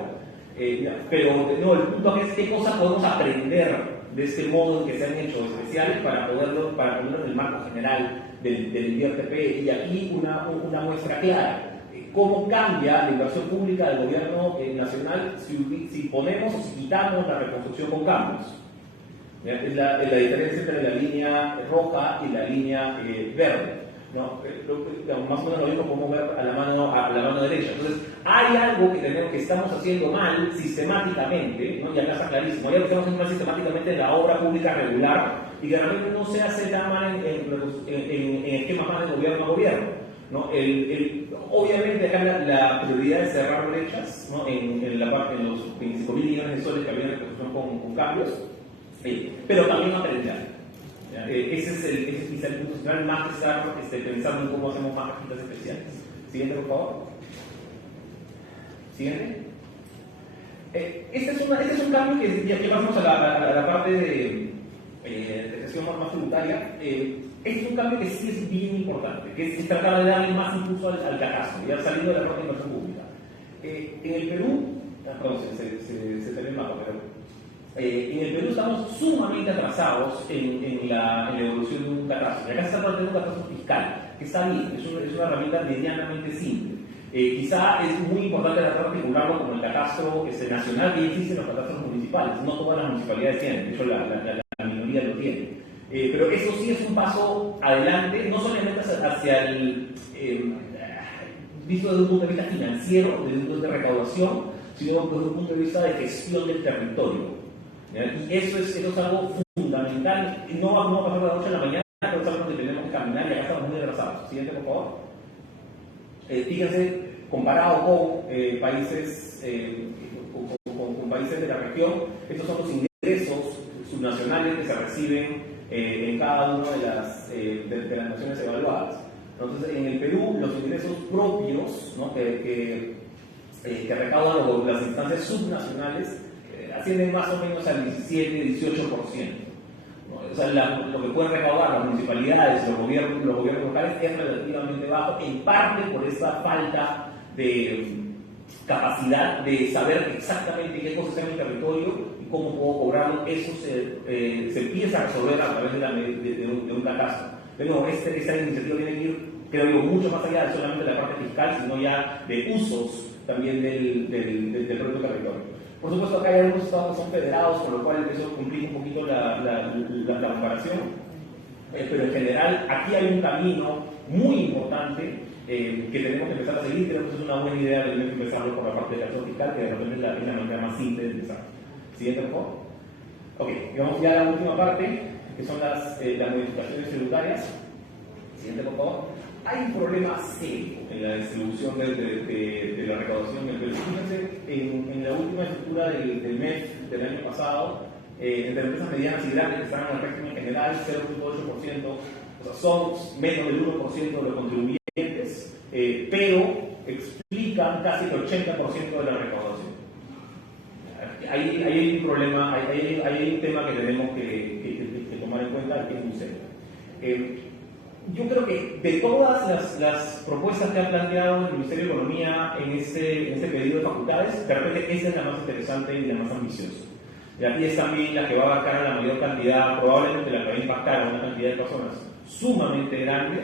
Pero no, el punto es qué cosas podemos aprender de este modo en que se han hecho especiales para ponerlo en el marco general del IRTP. Y aquí una muestra clara. Cómo cambia la inversión pública del gobierno nacional si ponemos o si quitamos la reconstrucción con cambios. Es la diferencia entre la línea roja y la línea verde. ¿No? Más o menos lo mismo podemos ver a la mano derecha. Entonces, hay algo que estamos haciendo mal sistemáticamente, ¿no? Y acá está clarísimo, hay algo que estamos haciendo mal sistemáticamente en la obra pública regular y que realmente no se hace tan mal en esquemas más de gobierno a gobierno, ¿no? Obviamente acá la prioridad es cerrar brechas, ¿no? en los 25.000 millones de soles que había en reconstrucción con cambios, pero también aprender. Ese es quizá el punto central, más que estar pensando en cómo hacemos más cajitas especiales. Siguiente, por favor. Siguiente. Este es un cambio que ya pasamos a la parte de gestión más tributaria. Este es un cambio que sí es bien importante, que es tratar de darle más impulso al catastro, ya saliendo de la parte de inversión pública. En el Perú, perdón, se salió el mapa, pero en el Perú estamos sumamente atrasados en la evolución de un catastro. Acá se está tratando de un catastro fiscal, que está bien, es una herramienta medianamente simple. Quizá es muy importante tratar de articularlo como el catastro nacional que existe en los catastros municipales. No todas las municipalidades tienen, de hecho la minoría lo tiene. Pero eso sí es un paso adelante, no solamente hacia el visto desde un punto de vista financiero, desde un punto de recaudación, sino desde un punto de vista de gestión del territorio. Y eso es algo fundamental. No va a pasar de la noche a la mañana, pero es algo que tenemos que caminar y acá estamos muy atrasados. Siguiente, por favor. Fíjense, comparado con países de la región, estos son los ingresos subnacionales que se reciben en cada una de las naciones evaluadas. Entonces, en el Perú, los ingresos propios, ¿no? que recaudan las instancias subnacionales ascienden más o menos al 17-18%. ¿no? O sea, lo que pueden recaudar las municipalidades, los gobiernos locales es relativamente bajo, en parte por esta falta de capacidad de saber exactamente qué cosas hay en el territorio y cómo puedo cobrarlo. Eso se empieza a resolver a través de un catastro. Pero esta iniciativa tiene que ir, creo yo, mucho más allá de solamente la parte fiscal, sino ya de usos también del propio territorio. Por supuesto, acá hay algunos estados que son federados, con lo cual eso complica un poquito la comparación. Pero en general, aquí hay un camino muy importante que tenemos que empezar a seguir. Creo que es una buena idea de empezarlo por la parte de la gestión fiscal, que de repente es la manera más simple de empezar. Siguiente, por favor. Ok, vamos ya a la última parte, que son las modificaciones tributarias. Siguiente, por favor. Hay un problema serio en la distribución de la recaudación del Perú. Fíjense, en la última estructura del MEF del año pasado, entre empresas medianas y grandes que están en el régimen general, 0.8%, o sea, son menos del 1% de los contribuyentes, pero explican casi el 80% de la recaudación. Ahí hay un problema, hay un tema que tenemos que tomar en cuenta, que es muy serio. Yo creo que de todas las propuestas que ha planteado el Ministerio de Economía en este pedido de facultades, de repente esa es la más interesante y la más ambiciosa. Y aquí es también la que va a abarcar a la mayor cantidad, probablemente la que va a impactar a una cantidad de personas sumamente grande,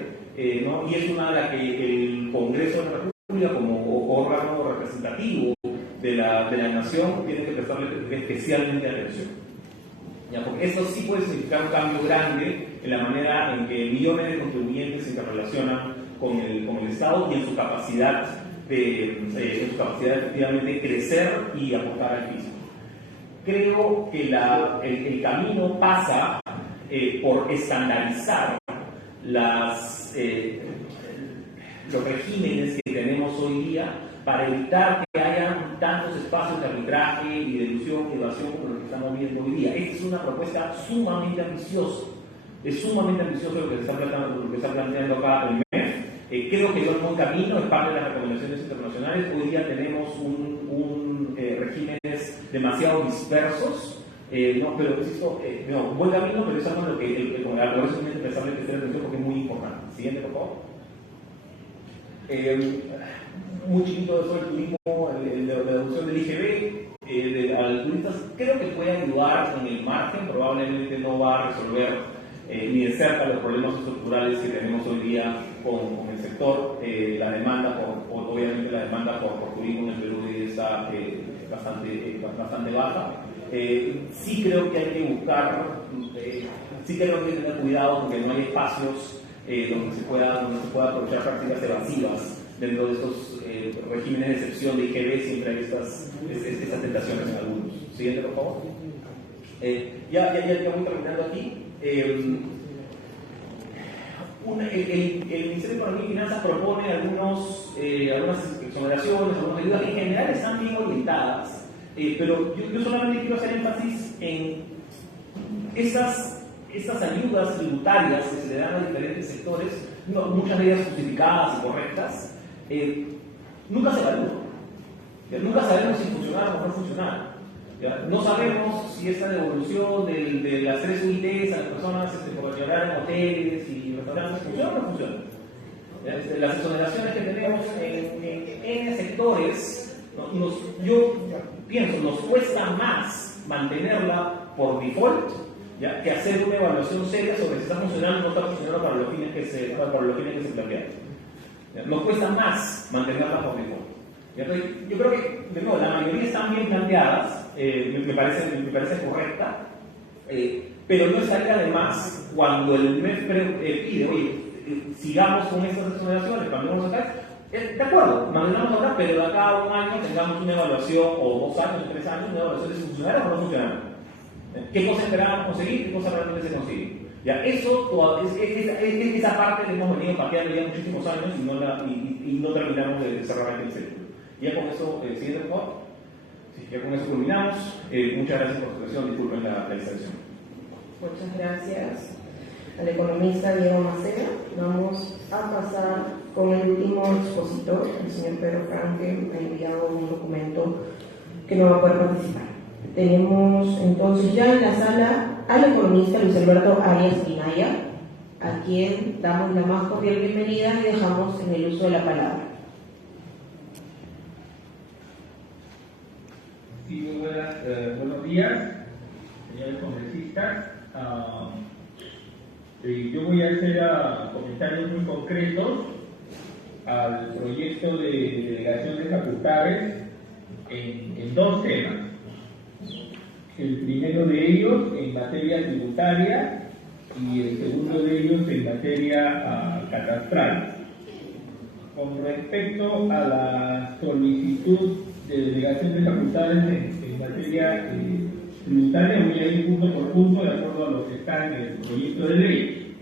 ¿no? Y es una de las que el Congreso de la República, como órgano representativo de la nación, tiene que prestarle especialmente atención. ¿ya? Porque esto sí puede significar un cambio grande en la manera en que millones de contribuyentes se interrelacionan con el Estado y en su capacidad de efectivamente crecer y aportar al fisco. Creo que el camino pasa por estandarizar los regímenes que tenemos hoy día para evitar que haya tantos espacios de arbitraje y de ilusión y evasión como lo que estamos viendo hoy día. Esta es una propuesta sumamente ambiciosa. Es sumamente ambicioso lo que se está planteando acá el MEF. Creo que es un buen camino, es parte de las recomendaciones internacionales. Hoy día tenemos regímenes demasiado dispersos, pero insisto, buen camino, pero es algo en lo que el Congreso tiene que prestarle atención porque es muy importante. Siguiente, por favor. Muy chiquito de eso del turismo, la reducción del IGB al turistas, creo que puede ayudar en el margen, probablemente no va a resolver ni de cerca los problemas estructurales que tenemos hoy día con el sector. La demanda, obviamente la demanda por turismo en el Perú está bastante baja. Sí creo que hay que buscar, sí creo que hay que tener cuidado porque no hay espacios donde se pueda aprovechar prácticas evasivas. Dentro de estos regímenes de excepción de IGB siempre hay estas tentaciones en algunos. Siguiente, por favor. Ya voy terminando aquí. El Ministerio de Economía y Finanzas propone algunas exoneraciones, algunas ayudas que en general están bien orientadas, pero yo solamente quiero hacer énfasis en estas ayudas tributarias que se le dan a diferentes sectores, muchas de ellas justificadas y correctas, nunca se evalúan. Nunca sabemos si funcionaron o no funcionaron. No sabemos si esta devolución de las 3 UITs a las personas por llorar en hoteles y restaurantes funciona o no funciona. Las exoneraciones que tenemos en sectores, yo pienso, nos cuesta más mantenerla por default, ¿ya?, que hacer una evaluación seria sobre si está funcionando o no está funcionando para los fines que se plantean. Nos cuesta más mantenerla por default. Yo creo que, de nuevo, la mayoría están bien planteadas, me parece correcta, pero no estaría de más cuando el MEF pide, oye, sigamos con estas exoneraciones, cambiamos acá, de acuerdo, mantenemos acá, pero de acá a un año tengamos una evaluación, o 2 años, o 3 años, una evaluación de si funcionaron o no funcionaron. ¿Qué cosa esperábamos conseguir? ¿Qué cosa realmente se consigue? Ya, esa parte que hemos venido pateando ya muchísimos años y no terminamos de cerrar el círculo. Ya con eso, siguiente, por favor. Sí, ya con eso culminamos. Muchas gracias por su atención. Disculpen la distracción. Muchas gracias al economista Diego Macera. Vamos a pasar con el último expositor, el señor Pedro Franque. Me ha enviado un documento que no va a poder participar. Tenemos entonces ya en la sala al economista Luis Alberto Arias Pinaya, a quien damos la más cordial bienvenida y dejamos en el uso de la palabra. Sí, muy buenos días, señores congresistas. Yo voy a hacer comentarios muy concretos al proyecto de delegación de facultades en 2 temas. El primero de ellos en materia tributaria y el segundo de ellos en materia catastral. Con respecto a la solicitud de delegación de facultades en materia tributaria, voy a ir punto por punto de acuerdo a lo que está en el proyecto de ley.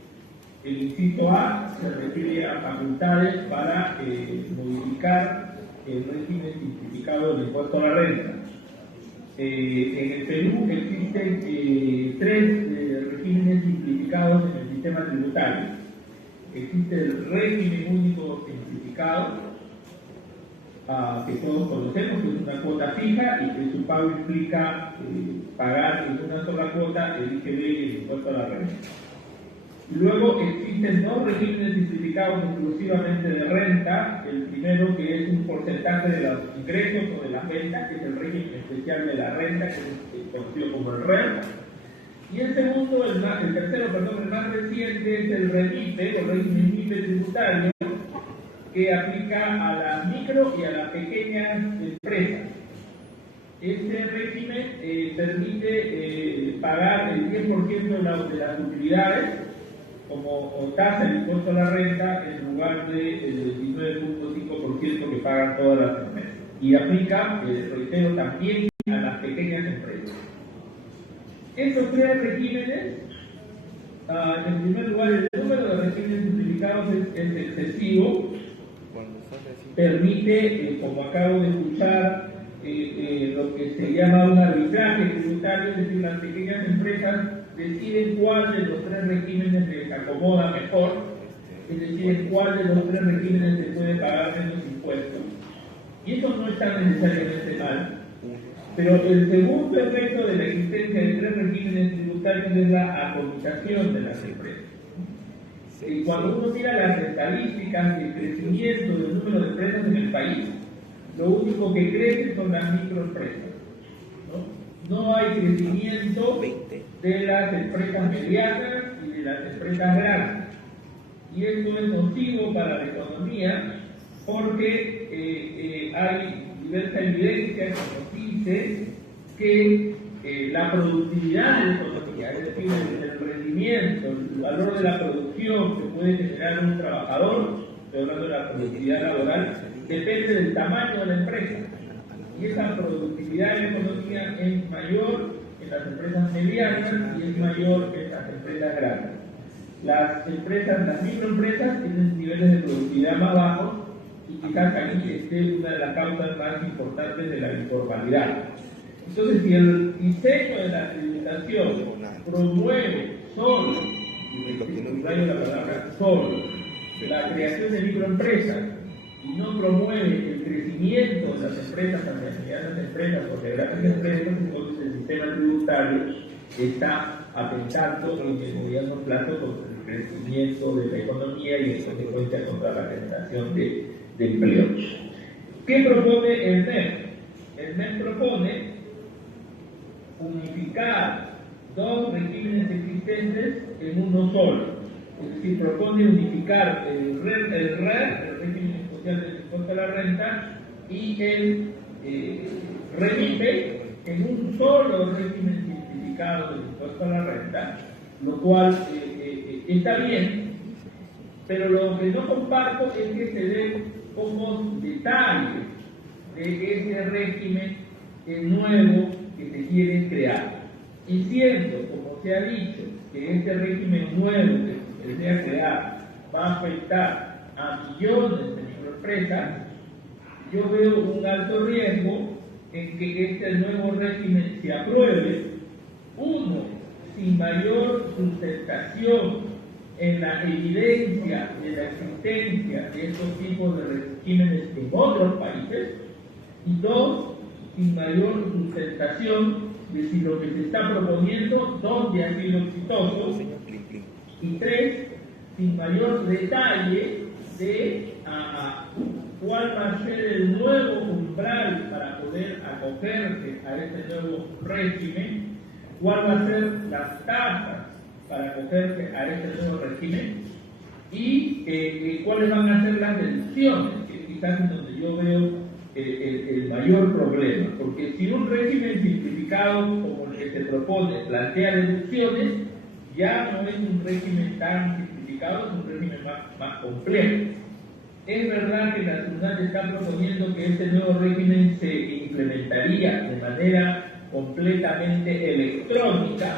El inciso A se refiere a facultades para modificar el régimen simplificado del impuesto a la renta. En el Perú existen 3 regímenes simplificados en el sistema tributario. Existe el régimen único simplificado, que todos conocemos, que es una cuota fija y que su pago implica pagar en una sola cuota el IGB y el impuesto a la renta. Luego existen 2 regímenes simplificados exclusivamente de renta. El primero, que es un porcentaje de los ingresos o de las ventas, que es el régimen especial de la renta, que es conocido como el RER. Y el segundo, el más reciente, es el REMIPE, o régimen MIPE tributario, que aplica a las micro y a las pequeñas empresas. Este régimen permite pagar el 10% de las utilidades como tasa de impuesto a la renta en lugar del 29.5% que pagan todas las empresas. Y aplica, reitero, también a las pequeñas empresas. Estos tres regímenes, en primer lugar, el número de regímenes simplificados es excesivo, permite, como acabo de escuchar, lo que se llama un arbitraje tributario, es decir, las pequeñas empresas deciden cuál de los tres regímenes les acomoda mejor, es decir, en cuál de los tres regímenes se puede pagar menos impuestos. Y eso no está necesariamente mal, pero el segundo efecto de la existencia de tres regímenes tributarios es la atomización de las empresas. Y cuando uno mira las estadísticas del crecimiento del número de empresas en el país, lo único que crece son las microempresas. No hay crecimiento de las empresas medianas y de las empresas grandes. Y esto es nocivo para la economía porque hay diversa evidencia que nos dice que la productividad de la economía, es decir, el rendimiento, el valor de la producción que puede generar un trabajador, estoy hablando de la productividad laboral, depende del tamaño de la empresa. Y esa productividad de la economía es mayor en las empresas medianas y es mayor en las empresas grandes. Las microempresas tienen niveles de productividad más bajos y quizás aquí esté una de las causas más importantes de la informalidad. Entonces, si el diseño de la tributación promueve solo, y subrayo la palabra solo, la creación de microempresas y no promueve el crecimiento de las empresas hacia las medianas empresas o de grandes empresas, entonces el sistema tributario está atentando en el mediano plazo contra el crecimiento de la economía y en consecuencia contra la generación de empleo. ¿Qué propone el MEP? El MEP propone unificar dos regímenes existentes en uno solo. Es decir, propone unificar el RER, el régimen especial del impuesto a la renta, y el REMIPE en un solo régimen simplificado del impuesto a la renta, lo cual está bien, pero lo que no comparto es que se den pocos detalles de ese régimen nuevo que se quiere crear. Y siendo, como se ha dicho, que este régimen nuevo que se desea crear va a afectar a millones de microempresas, yo veo un alto riesgo en que este nuevo régimen se apruebe, uno, sin mayor sustentación en la evidencia de la existencia de estos tipos de regímenes en otros países, y dos, sin mayor sustentación de si lo que se está proponiendo, dónde ha sido exitoso, y tres, sin mayor detalle de cuál va a ser el nuevo umbral para poder acogerse a este nuevo régimen, cuál va a ser las tasas para acogerse a este nuevo régimen y cuáles van a ser las deducciones, que quizás es donde yo veo el mayor problema, porque si un régimen simplificado como el que se propone plantea deducciones, ya no es un régimen tan simplificado, es un régimen más complejo. Es verdad que la tribunal está proponiendo que este nuevo régimen se implementaría de manera completamente electrónica,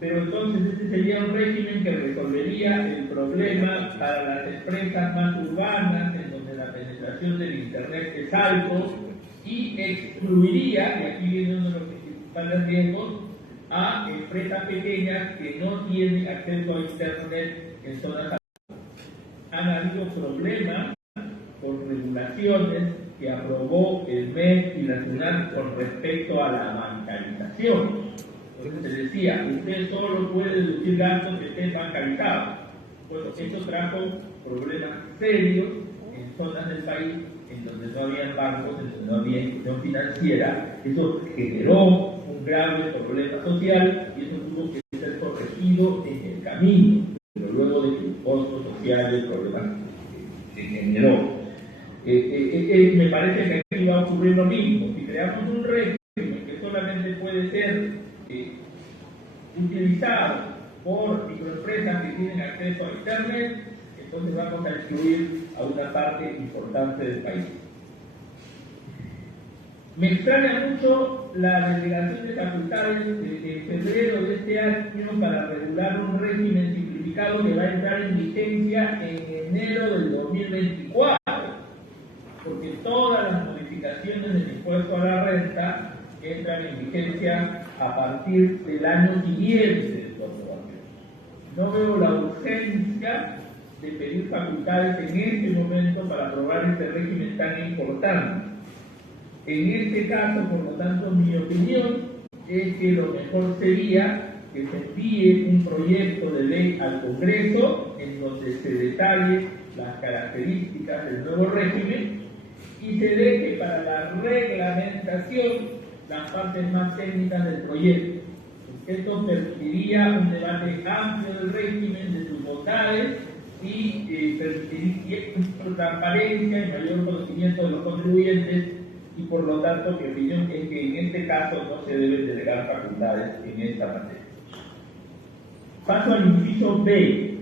pero entonces este sería un régimen que resolvería el problema para las empresas más urbanas, en donde la penetración del Internet es alto, y excluiría, y aquí viene uno de los principales riesgos, a empresas pequeñas que no tienen acceso a Internet en zonas. Han habido problemas con regulaciones que aprobó el MEP y la tribunal con respecto a la bancarización. Entonces se decía, usted solo puede deducir gastos que estén bancarizados. Bueno, eso trajo problemas serios en zonas del país en donde no había bancos, en donde no había institución financiera. Eso generó un grave problema social y eso tuvo que ser corregido en el camino, pero luego de que el costo social del problema se generó. Me parece que aquí va a ocurrir lo mismo. Si creamos un régimen que solamente puede ser utilizado por microempresas que tienen acceso a Internet, entonces vamos a excluir a una parte importante del país. Me extraña mucho la delegación de facultades de febrero de este año para regular un régimen simplificado que va a entrar en vigencia en enero del 2024, porque todas las modificaciones del impuesto a la renta entran en vigencia a partir del año siguiente de su aprobación. No veo la urgencia de pedir facultades en este momento para aprobar este régimen tan importante. En este caso, por lo tanto, mi opinión es que lo mejor sería que se envíe un proyecto de ley al Congreso en donde se detalle las características del nuevo régimen y se deje para la reglamentación las partes más técnicas del proyecto. Esto permitiría un debate amplio del régimen, de sus bondades y permitiría transparencia y mayor conocimiento de los contribuyentes. Y por lo tanto, mi opinión es que en este caso no se deben delegar facultades en esta materia. Paso al inciso B.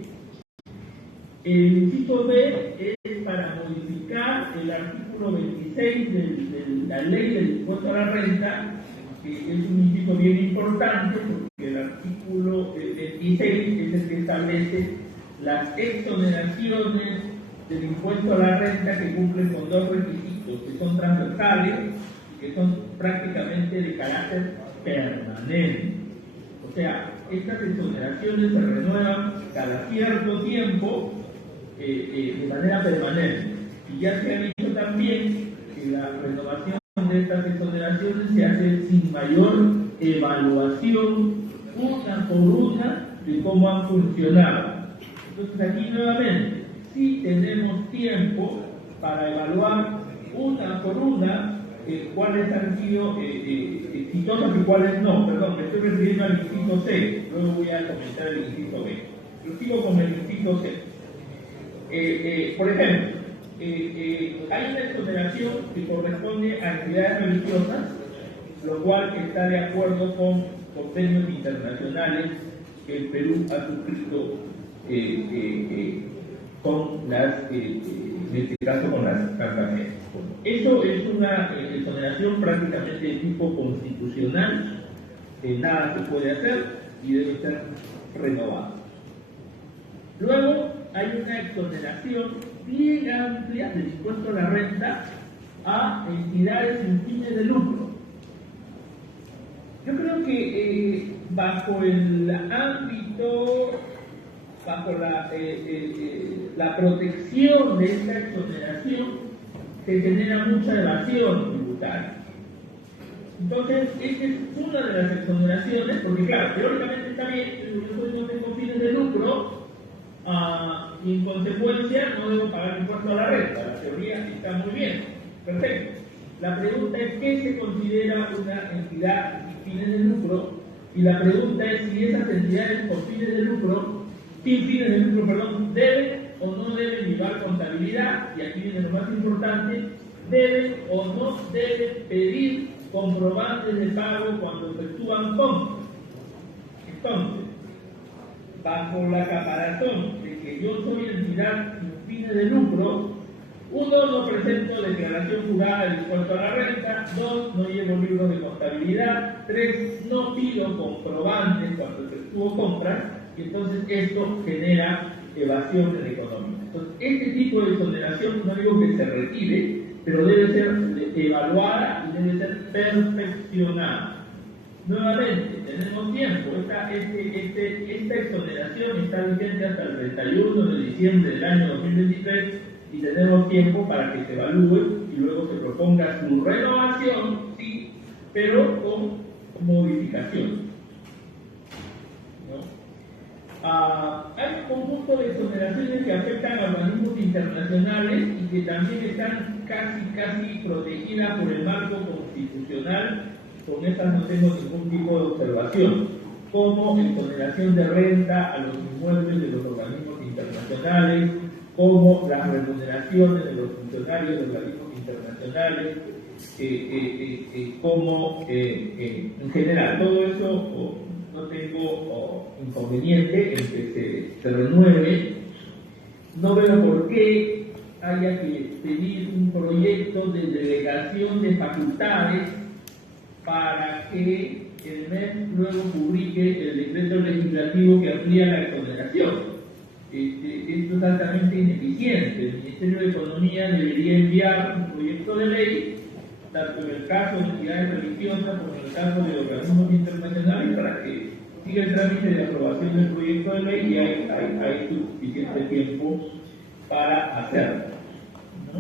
El inciso B es para modificar el artículo 26 de la ley del impuesto a la renta, que es un inciso bien importante porque el artículo 26 es el que establece las exoneraciones del impuesto a la renta que cumplen con dos requisitos que son transversales y que son prácticamente de carácter permanente. O sea, estas exoneraciones se renuevan cada cierto tiempo de manera permanente. Y ya se ha dicho también que la renovación de estas exoneraciones se hace sin mayor evaluación una por una de cómo han funcionado. Entonces aquí nuevamente, sí tenemos tiempo para evaluar una por una cuáles han sido exitosas y cuáles no. Perdón, me estoy refiriendo al inciso C, luego voy a comentar el inciso B. Pero sigo con el inciso C. Por ejemplo, hay una exoneración que corresponde a entidades religiosas, lo cual está de acuerdo con convenios internacionales que el Perú ha suscrito con las, en este caso con las cartas. Eso es una exoneración prácticamente de tipo constitucional, nada se puede hacer y debe ser renovada. Luego hay una exoneración bien amplia del impuesto a la renta a entidades sin fines de lucro. Yo creo que bajo el ámbito, bajo la protección de esta exoneración, se genera mucha evasión tributaria. Entonces, esta es una de las exoneraciones, porque claro, teóricamente está bien, yo no tengo fines de lucro, y en consecuencia no debo pagar impuesto a la renta. La teoría está muy bien, perfecto. La pregunta es ¿qué se considera una entidad sin fines de lucro? Y la pregunta es si esas entidades con fines de lucro, deben o no deben llevar contabilidad, y aquí viene lo más importante, deben o no deben pedir comprobantes de pago cuando efectúan compras. Entonces, bajo la caparazón de que yo soy entidad sin fines de lucro, 1, no presento declaración jurada del impuesto a la renta, 2, no llevo libros de contabilidad, 3, no pido comprobantes cuando efectúo compras, y entonces esto genera evasión económica. Entonces, este tipo de exoneración no digo que se retire, pero debe ser evaluada y debe ser perfeccionada. Nuevamente, tenemos tiempo. Esta exoneración está vigente hasta el 31 de diciembre del año 2023 y tenemos tiempo para que se evalúe y luego se proponga su renovación, sí, pero con modificaciones. Hay un conjunto de exoneraciones que afectan a organismos internacionales y que también están casi protegidas por el marco constitucional. Con estas no tengo ningún tipo de observación, como exoneración de renta a los inmuebles de los organismos internacionales, como las remuneraciones de los funcionarios de organismos internacionales, como en general. Todo eso no tengo inconveniente en que se renueve. No veo por qué haya que pedir un proyecto de delegación de facultades para que el MEP luego publique el decreto legislativo que amplía la exoneración. Esto es altamente ineficiente. El Ministerio de Economía debería enviar un proyecto de ley, tanto en el caso de entidades religiosas como en el caso de organismos internacionales, para que siga el trámite de aprobación del proyecto de ley y hay suficiente tiempo para hacerlo, ¿no?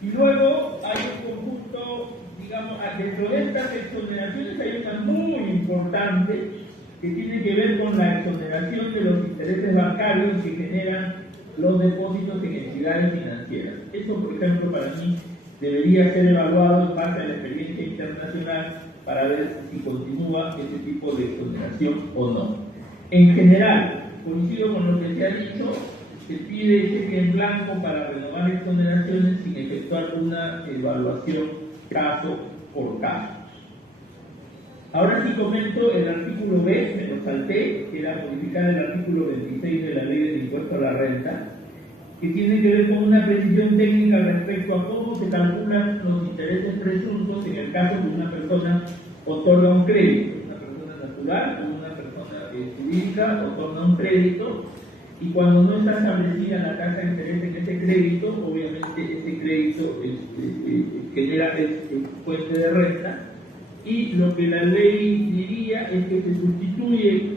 Y luego hay un conjunto, digamos, dentro de estas exoneraciones hay una muy importante que tiene que ver con la exoneración de los intereses bancarios que generan los depósitos en entidades financieras. Eso, por ejemplo, para mí debería ser evaluado en base a la experiencia internacional para ver si continúa ese tipo de exoneración o no. En general, coincido con lo que se ha dicho, se pide cheque en blanco para renovar exoneraciones sin efectuar una evaluación caso por caso. Ahora sí comento el artículo B, me lo salté, que era modificar el artículo 26 de la Ley del Impuesto a la Renta, que tiene que ver con una precisión técnica respecto a cómo se calculan los intereses presuntos en el caso de una persona otorga un crédito, una persona natural o una persona jurídica otorga un crédito, y cuando no está establecida la tasa de interés en ese crédito, obviamente ese crédito genera fuente de renta, y lo que la ley diría es que se sustituye.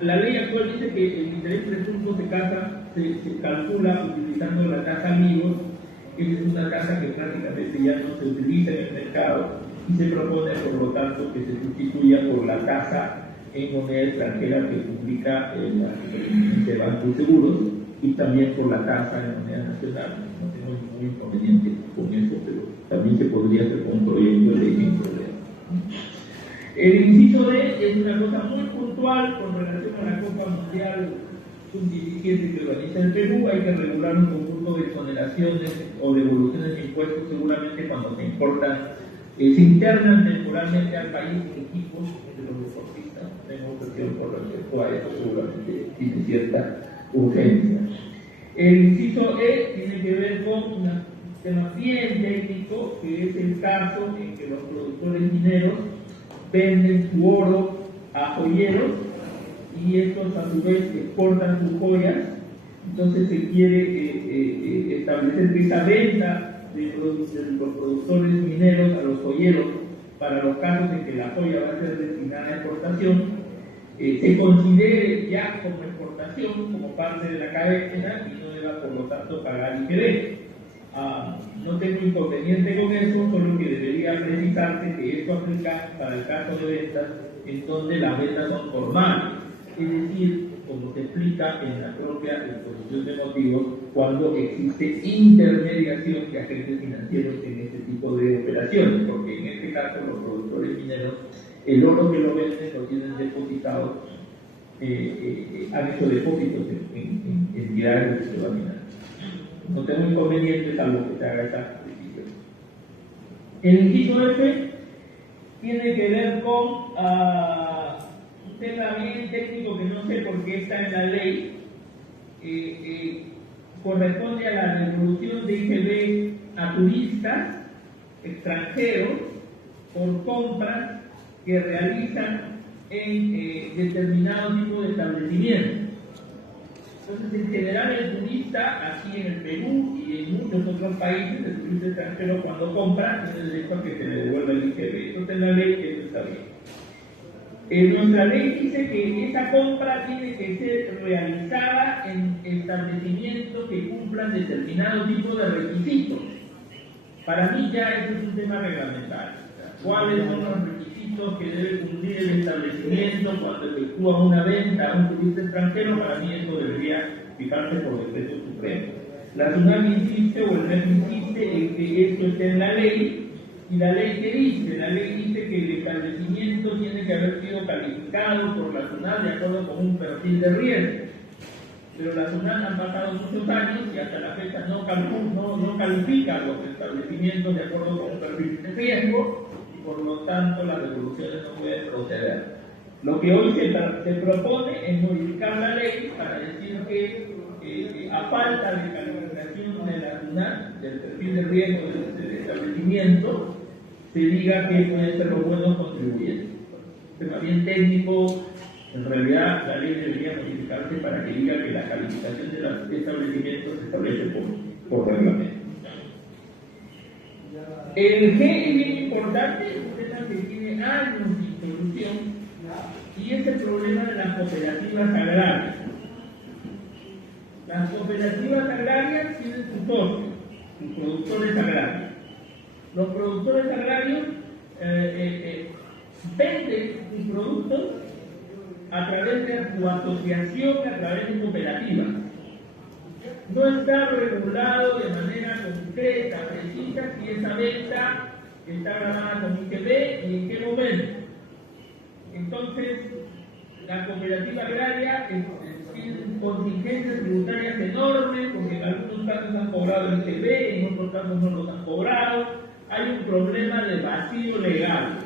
La ley actual dice que el interés presunto se calcula utilizando la tasa LIBOR, que es una tasa que prácticamente ya no se utiliza en el mercado, y se propone, por lo tanto, que se sustituya por la tasa en moneda extranjera que publica el Banco de Seguros, y también por la tasa en moneda nacional. No tengo ningún inconveniente con eso, pero también se podría hacer con un proyecto de ley sin problema. El inciso D es una cosa muy puntual con relación a la Copa Mundial Sub-17 que organiza el Perú. Hay que regular un conjunto de exoneraciones o devoluciones de impuestos, seguramente cuando se importan, se internan temporalmente al país equipos de los deportistas. Tengo cuestión por respecto a eso, seguramente tiene cierta urgencia. El inciso E tiene que ver con un tema bien técnico, que es el caso en que los productores mineros venden su oro a joyeros y estos a su vez exportan sus joyas. Entonces se quiere establecer que esa venta de los productores mineros a los joyeros, para los casos en que la joya va a ser destinada a exportación, se considere ya como exportación, como parte de la cadena, y no deba por lo tanto pagar IGB. No tengo inconveniente con eso, solo que debería precisarse que esto aplica para el caso de ventas en donde las ventas son formales, es decir, como se explica en la propia exposición de motivos, cuando existe intermediación de agentes financieros en este tipo de operaciones, porque en este caso los productores mineros, el oro que lo venden lo tienen depositado, han hecho depósitos en entidades de ciudad minera. No tengo inconvenientes salvo que se haga esa precisión. El inciso F tiene que ver con un tema bien técnico que no sé por qué está en la ley. Corresponde a la devolución de IGB a turistas extranjeros por compras que realizan en determinado tipo de establecimientos. Entonces, en general, el turista, aquí en el Perú y en muchos otros países, el turista extranjero cuando compra tiene derecho a que se le devuelva el IGB. Entonces, en la ley eso está bien. Nuestra ley dice que esa compra tiene que ser realizada en establecimientos que cumplan determinado tipo de requisitos. Para mí ya eso es un tema reglamentario. ¿Cuáles son los requisitos que debe cumplir el establecimiento cuando efectúa una venta a un turista extranjero? Para mí eso debería fijarse por decreto supremo. La SUNAM insiste, o el MEP insiste, en que esto esté en la ley. ¿Y la ley qué dice? La ley dice que el establecimiento tiene que haber sido calificado por la SUNAM de acuerdo con un perfil de riesgo. pero la SUNAT han pasado muchos años y hasta la fecha no califica los establecimientos de acuerdo con un perfil de riesgo y por lo tanto las devoluciones no pueden proceder. Lo que hoy se propone es modificar la ley para decir que a falta de calificación de la SUNAT, del perfil de riesgo del establecimiento, se diga que pueden ser los buenos contribuyentes. Pero bien técnico, en realidad la ley debería modificarse para que diga que la calificación de los establecimientos se establece por reglamento. El G es bien importante, es un tema que tiene años de solución, y es el problema de las cooperativas agrarias. Las cooperativas agrarias tienen sus socios, sus productores agrarios. Los productores agrarios venden sus productos a través de su asociación, a través de cooperativas. No está regulado de manera concreta, precisa, si esa venta está grabada con IGB y en qué momento. Entonces, la cooperativa agraria tiene contingencias tributarias enormes, porque en algunos casos han cobrado el IGB, en otros casos no los han cobrado. Hay un problema de vacío legal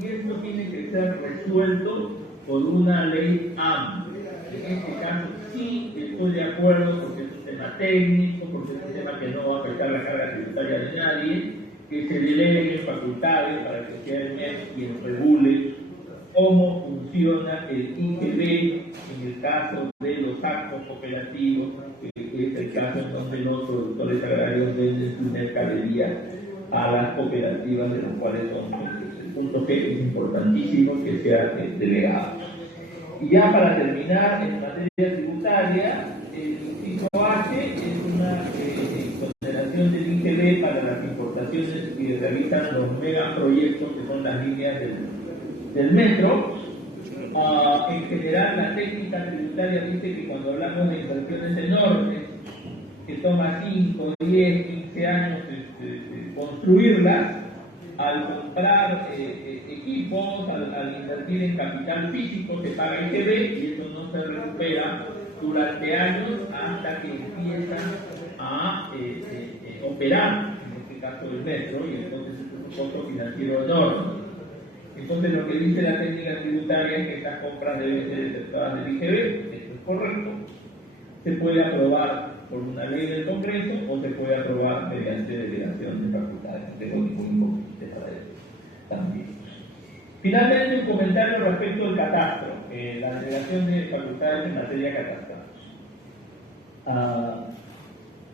y esto tiene que ser resuelto por una ley amplia. En este caso sí estoy de acuerdo porque es un tema técnico, porque es un tema que no va a afectar la carga tributaria de nadie, que se deleguen facultades para que sea el MES quien regule cómo funciona el IGB en el caso de los actos cooperativos, que es el caso en donde los productores agrarios venden su mercadería a las cooperativas, de los cuales son el punto que es importantísimo que sea delegado. Y ya para terminar, en materia tributaria, el inciso H es una consideración del IGB para las importaciones que realizan los megaproyectos, que son las líneas del metro. En general, la técnica tributaria dice que cuando hablamos de inversiones enormes, que toma 5, 10, 15 años construirlas, al comprar equipos, al invertir en capital físico, se paga IGB y eso no se recupera durante años hasta que empiezan a operar, en este caso el metro, y entonces es un costo financiero enorme. Entonces lo que dice la técnica tributaria es que estas compras deben ser efectuadas del IGB, esto es correcto. Se puede aprobar por una ley del Congreso o se puede aprobar mediante delegación de facultades, de lo único que se sabe también. Finalmente, un comentario respecto al catastro, la delegación de facultades en materia catastral.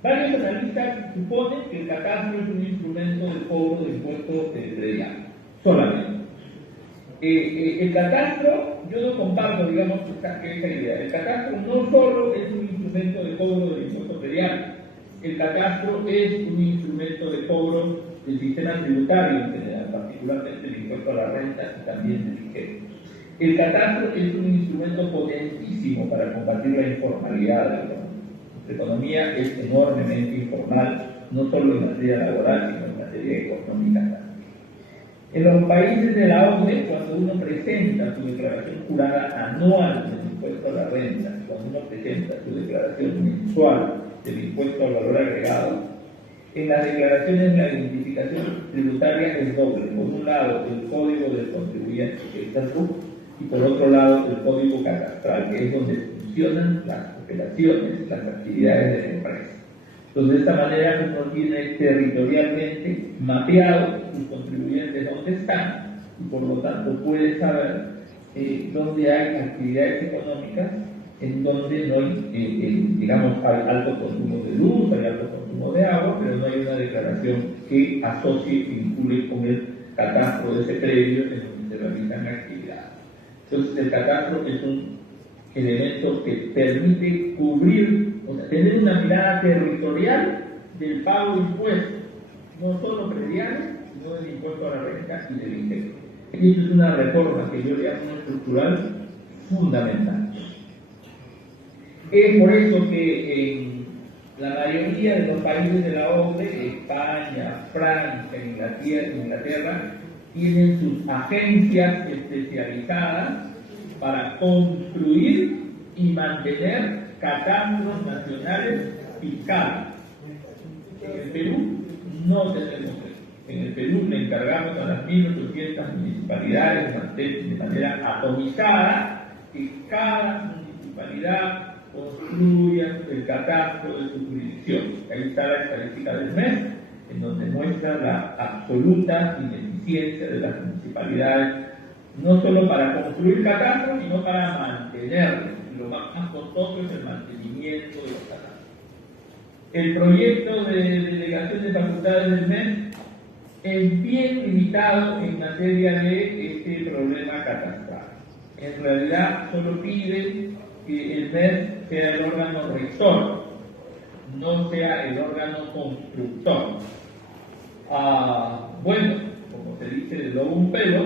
Varios analistas suponen que el catastro es un instrumento de cobro de impuestos predial, solamente. El catastro, yo no comparto, digamos, esa idea. El catastro no solo es un instrumento de cobro del impuesto predial, el catastro es un instrumento de cobro del sistema tributario en general, particularmente el impuesto a la renta y también del IGB. El catastro es un instrumento potentísimo para combatir la informalidad de la economía. La economía es enormemente informal, no solo en materia laboral, sino en materia económica también. En los países de la OCDE, cuando uno presenta su declaración jurada anual del impuesto a la renta, cuando uno presenta su declaración mensual del impuesto al valor agregado, en las declaraciones la identificación tributaria es doble. Por un lado, el código del contribuyente, que es el RUC, y por otro lado, el código catastral, que es donde funcionan las operaciones, las actividades de la empresa. Entonces, de esta manera uno tiene territorialmente mapeado sus contribuyentes dónde están y por lo tanto puede saber dónde hay actividades económicas en donde no hay, digamos, hay alto consumo de luz, hay alto consumo de agua, pero no hay una declaración que asocie y vincule con el catastro de ese predio en donde se realizan actividades. Entonces, el catastro es un elemento que permite cubrir, o sea, tener una mirada territorial del pago de impuestos, no solo prediales, sino del impuesto a la renta y del IGB. Y eso es una reforma que yo llamo estructural fundamental. Es por eso que en la mayoría de los países de la OCDE, España, Francia, Inglaterra, tienen sus agencias especializadas para construir y mantener catastros nacionales fiscales. En el Perú no tenemos eso. En el Perú le encargamos a las 1.800 municipalidades de manera atomizada que cada municipalidad construya el catastro de su jurisdicción. Ahí está la estadística del mes, en donde muestra la absoluta ineficiencia de las municipalidades, no solo para construir catastros, sino para mantenerlos. Lo más costoso es el mantenimiento de los catastros. El proyecto de delegación de facultades del MES es bien limitado en materia de este problema catastral. En realidad solo pide que el MES sea el órgano rector, no sea el órgano constructor. Bueno, como se dice de lobo un pelo,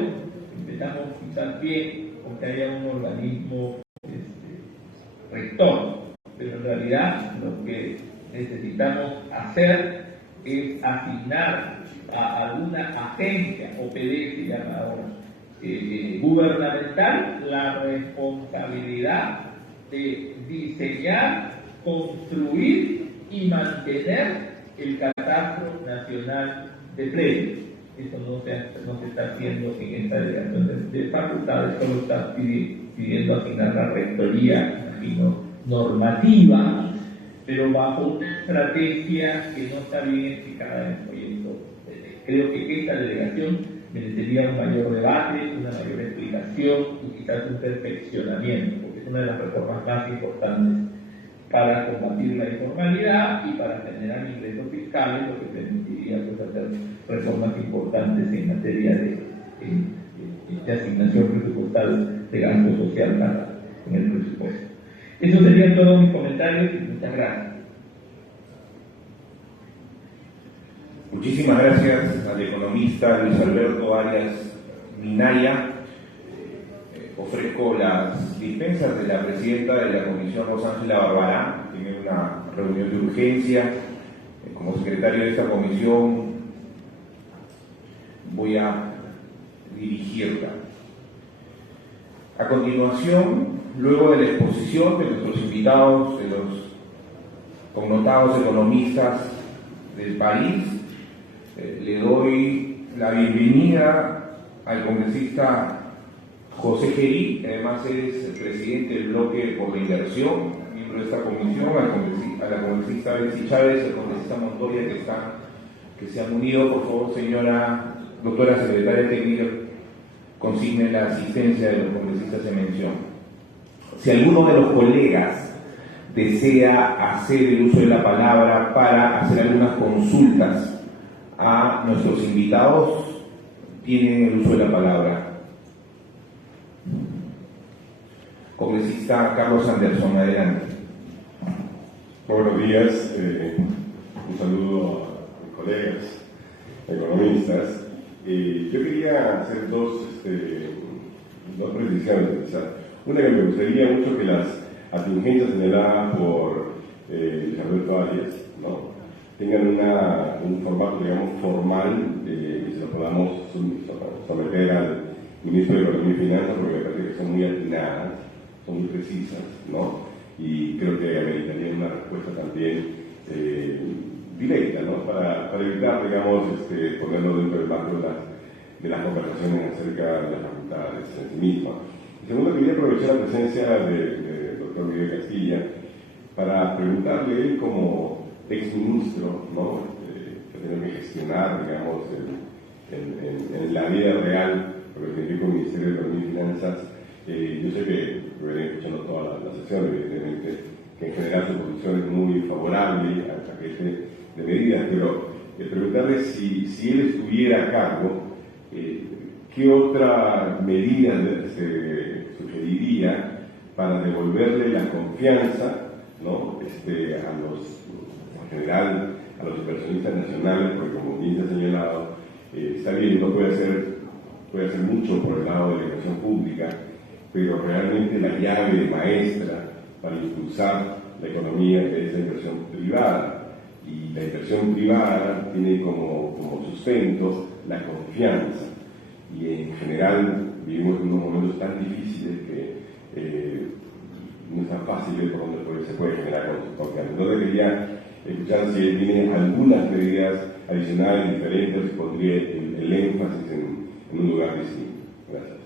empezamos quizás bien con que haya un organismo rector, pero en realidad lo que necesitamos hacer es asignar a alguna agencia o PD se llama ahora gubernamental la responsabilidad de diseñar, construir y mantener el catastro nacional de predios. Eso no se está haciendo en esta delegación de facultades, solo está pidiendo asignar la rectoría, imagino, normativa, pero bajo una estrategia que no está bien explicada en el proyecto. Creo que esta delegación merecería un mayor debate, una mayor explicación y quizás un perfeccionamiento, porque es una de las reformas más importantes para combatir la informalidad y para generar ingresos fiscales, lo que permitiría pues, hacer reformas importantes en materia de asignación presupuestal de gasto social en el presupuesto. Esos serían todos mis comentarios y muchas gracias. Muchísimas gracias al economista Luis Alberto Arias Minaya. Ofrezco las dispensas de la presidenta de la Comisión, Rosángela Barbarán, que tiene una reunión de urgencia. Como secretario de esta comisión voy a dirigirla. A continuación, luego de la exposición de nuestros invitados, de los connotados economistas del país, le doy la bienvenida al congresista José Gerí, que además es el presidente del bloque por la inversión, miembro de esta comisión, a la congresista Betsy Chávez, al congresista Montoya, que se han unido. Por favor, señora doctora secretaria técnica, consigne la asistencia de los congresistas en mención. Si alguno de los colegas desea hacer el uso de la palabra para hacer algunas consultas a nuestros invitados, tienen el uso de la palabra. Congresista Carlos Anderson, adelante. Buenos días, un saludo a mis colegas economistas. Yo quería hacer dos precisiones. Una que me gustaría mucho que las atingencias señaladas por Alberto Arias, ¿no?, tengan un formato, digamos, formal, y se lo podamos someter al ministro de Economía y Finanzas, porque me parece que son muy atinadas, son muy precisas, ¿no? Y creo que ameritarían una respuesta también directa, ¿no?, para evitar, digamos, ponerlo dentro del marco de las conversaciones acerca de las facultades en sí mismas. Y segundo, quería aprovechar la presencia del doctor Miguel Castilla para preguntarle él como exministro, ¿no?, que tiene que gestionar, digamos, en la vida real, lo que tiene con el Ministerio de Economía y Finanzas. Yo sé que venía escuchando toda la sesión, evidentemente, que en general su posición es muy favorable al paquete de medidas, pero preguntarle si él estuviera a cargo, ¿qué otra medida se sugeriría para devolverle la confianza, ¿no?, en general a los inversionistas nacionales? Porque como bien se ha señalado, está bien, no puede hacer mucho por el lado de la inversión pública, pero realmente la llave maestra para impulsar la economía es la inversión privada. Y la inversión privada tiene como sustento la confianza. Y en general vivimos en unos momentos tan difíciles que no es tan fácil ver por dónde se puede generar confianza. Entonces quería escuchar si él tiene algunas medidas adicionales, diferentes, y pondría el énfasis en un lugar distinto. Gracias.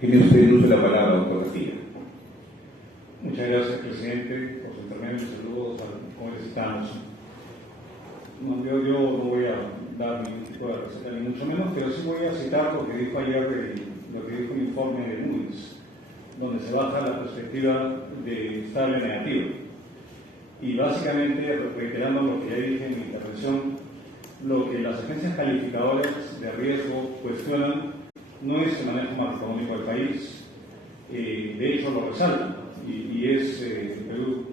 Tiene usted el uso de la palabra, doctor Castilla. Muchas gracias, presidente, por su intervención. Saludos a cómo estamos. No, yo no voy a dar ningún tipo de receta, ni mucho menos, pero sí voy a citar lo que dijo ayer, lo que dijo el informe de Moody's, donde se baja la perspectiva de estable negativa. Y básicamente, reiterando lo que ya dije en mi intervención, lo que las agencias calificadoras de riesgo cuestionan no es el manejo macroeconómico del país, de hecho lo resaltan, y es Perú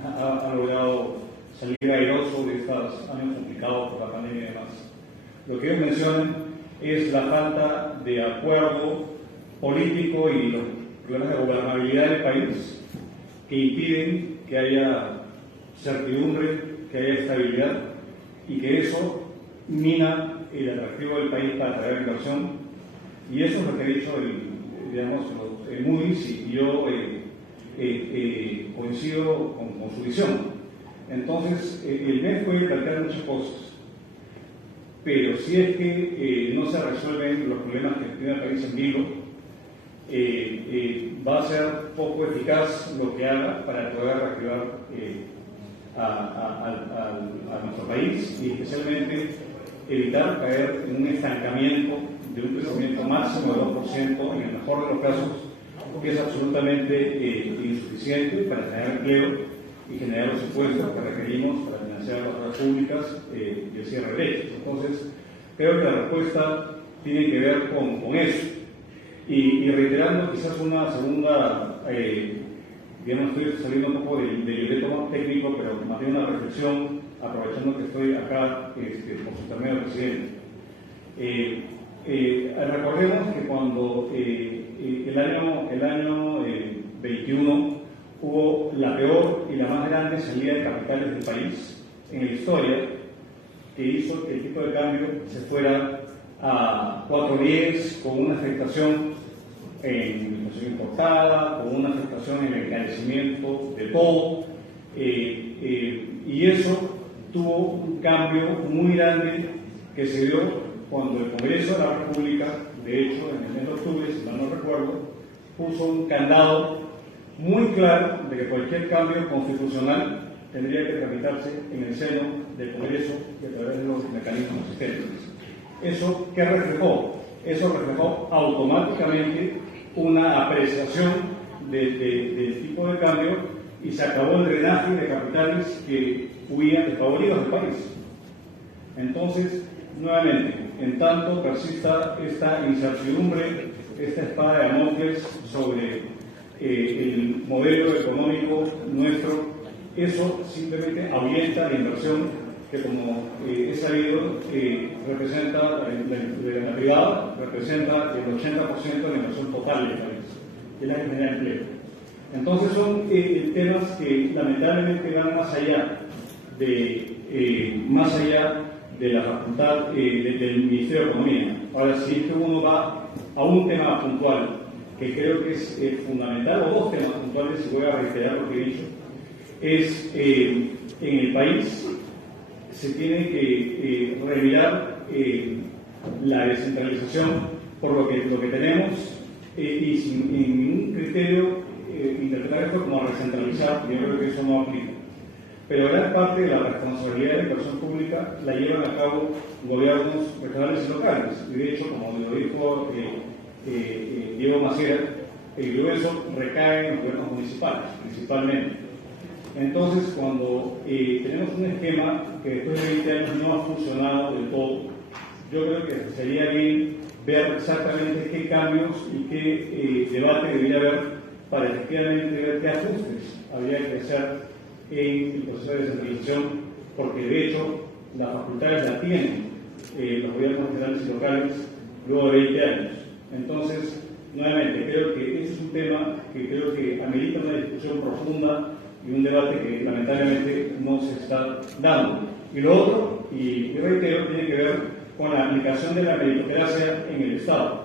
ha logrado salir airoso de estos años complicados por la pandemia y demás. Lo que ellos mencionan es la falta de acuerdo político y los problemas de gobernabilidad del país que impiden que haya certidumbre, que haya estabilidad, y que eso mina el atractivo del país para atraer inversión. Y eso es lo que ha dicho el Moody's, y yo coincido con su visión. Entonces, el MEF puede plantear muchas cosas, pero si es que no se resuelven los problemas que tiene el país en vilo, va a ser poco eficaz lo que haga para poder reactivar a nuestro país, y especialmente evitar caer en un estancamiento de un crecimiento máximo de 2%, en el mejor de los casos, que es absolutamente insuficiente para generar empleo y generar los impuestos que requerimos para financiar las obras públicas y el cierre de brechas. Entonces, creo que la respuesta tiene que ver con eso. Y reiterando quizás una segunda, estoy saliendo un poco del libreto más técnico, pero mantengo una reflexión, aprovechando que estoy acá por su intermedio, presidente. Recordemos que cuando el año 21 hubo la peor y la más grande salida de capitales del país en la historia, que hizo que el tipo de cambio se fuera a 4.10, con una afectación en la inflación importada, con una afectación en el encarecimiento de todo, y eso tuvo un cambio muy grande que se dio cuando el Congreso de la República, de hecho en el mes de octubre, si mal no recuerdo, puso un candado muy claro de que cualquier cambio constitucional tendría que tramitarse en el seno del Congreso y a través de los mecanismos existentes. ¿Eso qué reflejó? Eso reflejó automáticamente una apreciación del tipo de cambio, y se acabó el drenaje de capitales que huían desfavoridos del país. Entonces, nuevamente, en tanto persista esta incertidumbre, esta espada de Damocles sobre el modelo económico nuestro, eso simplemente ahuyenta la inversión que, como es sabido, representa la privada, representa el 80% de la inversión total del país, que es la que genera empleo. Entonces son temas que lamentablemente van más allá de la facultad del Ministerio de Economía. Ahora, si es que uno va a un tema puntual, que creo que es fundamental, o dos temas puntuales, y voy a reiterar lo que he dicho, es en el país se tiene que revirar la descentralización por lo que tenemos, y sin ningún criterio interpretar esto como recentralizar. Yo creo que eso no aplica. Pero gran parte de la responsabilidad de la inversión pública la llevan a cabo gobiernos regionales y locales. Y de hecho, como lo dijo Diego Macera, el grueso recae en los gobiernos municipales, principalmente. Entonces, cuando tenemos un esquema que después de 20 años no ha funcionado del todo, yo creo que sería bien ver exactamente qué cambios y qué debate debería haber para efectivamente ver qué ajustes habría que hacer en el proceso de descentralización, porque de hecho las facultades la tienen los gobiernos regionales y locales luego de 20 años. Entonces, nuevamente, creo que ese es un tema que creo que amerita una discusión profunda y un debate que lamentablemente no se está dando. Y lo otro, y reitero, tiene que ver con la aplicación de la meritocracia en el Estado.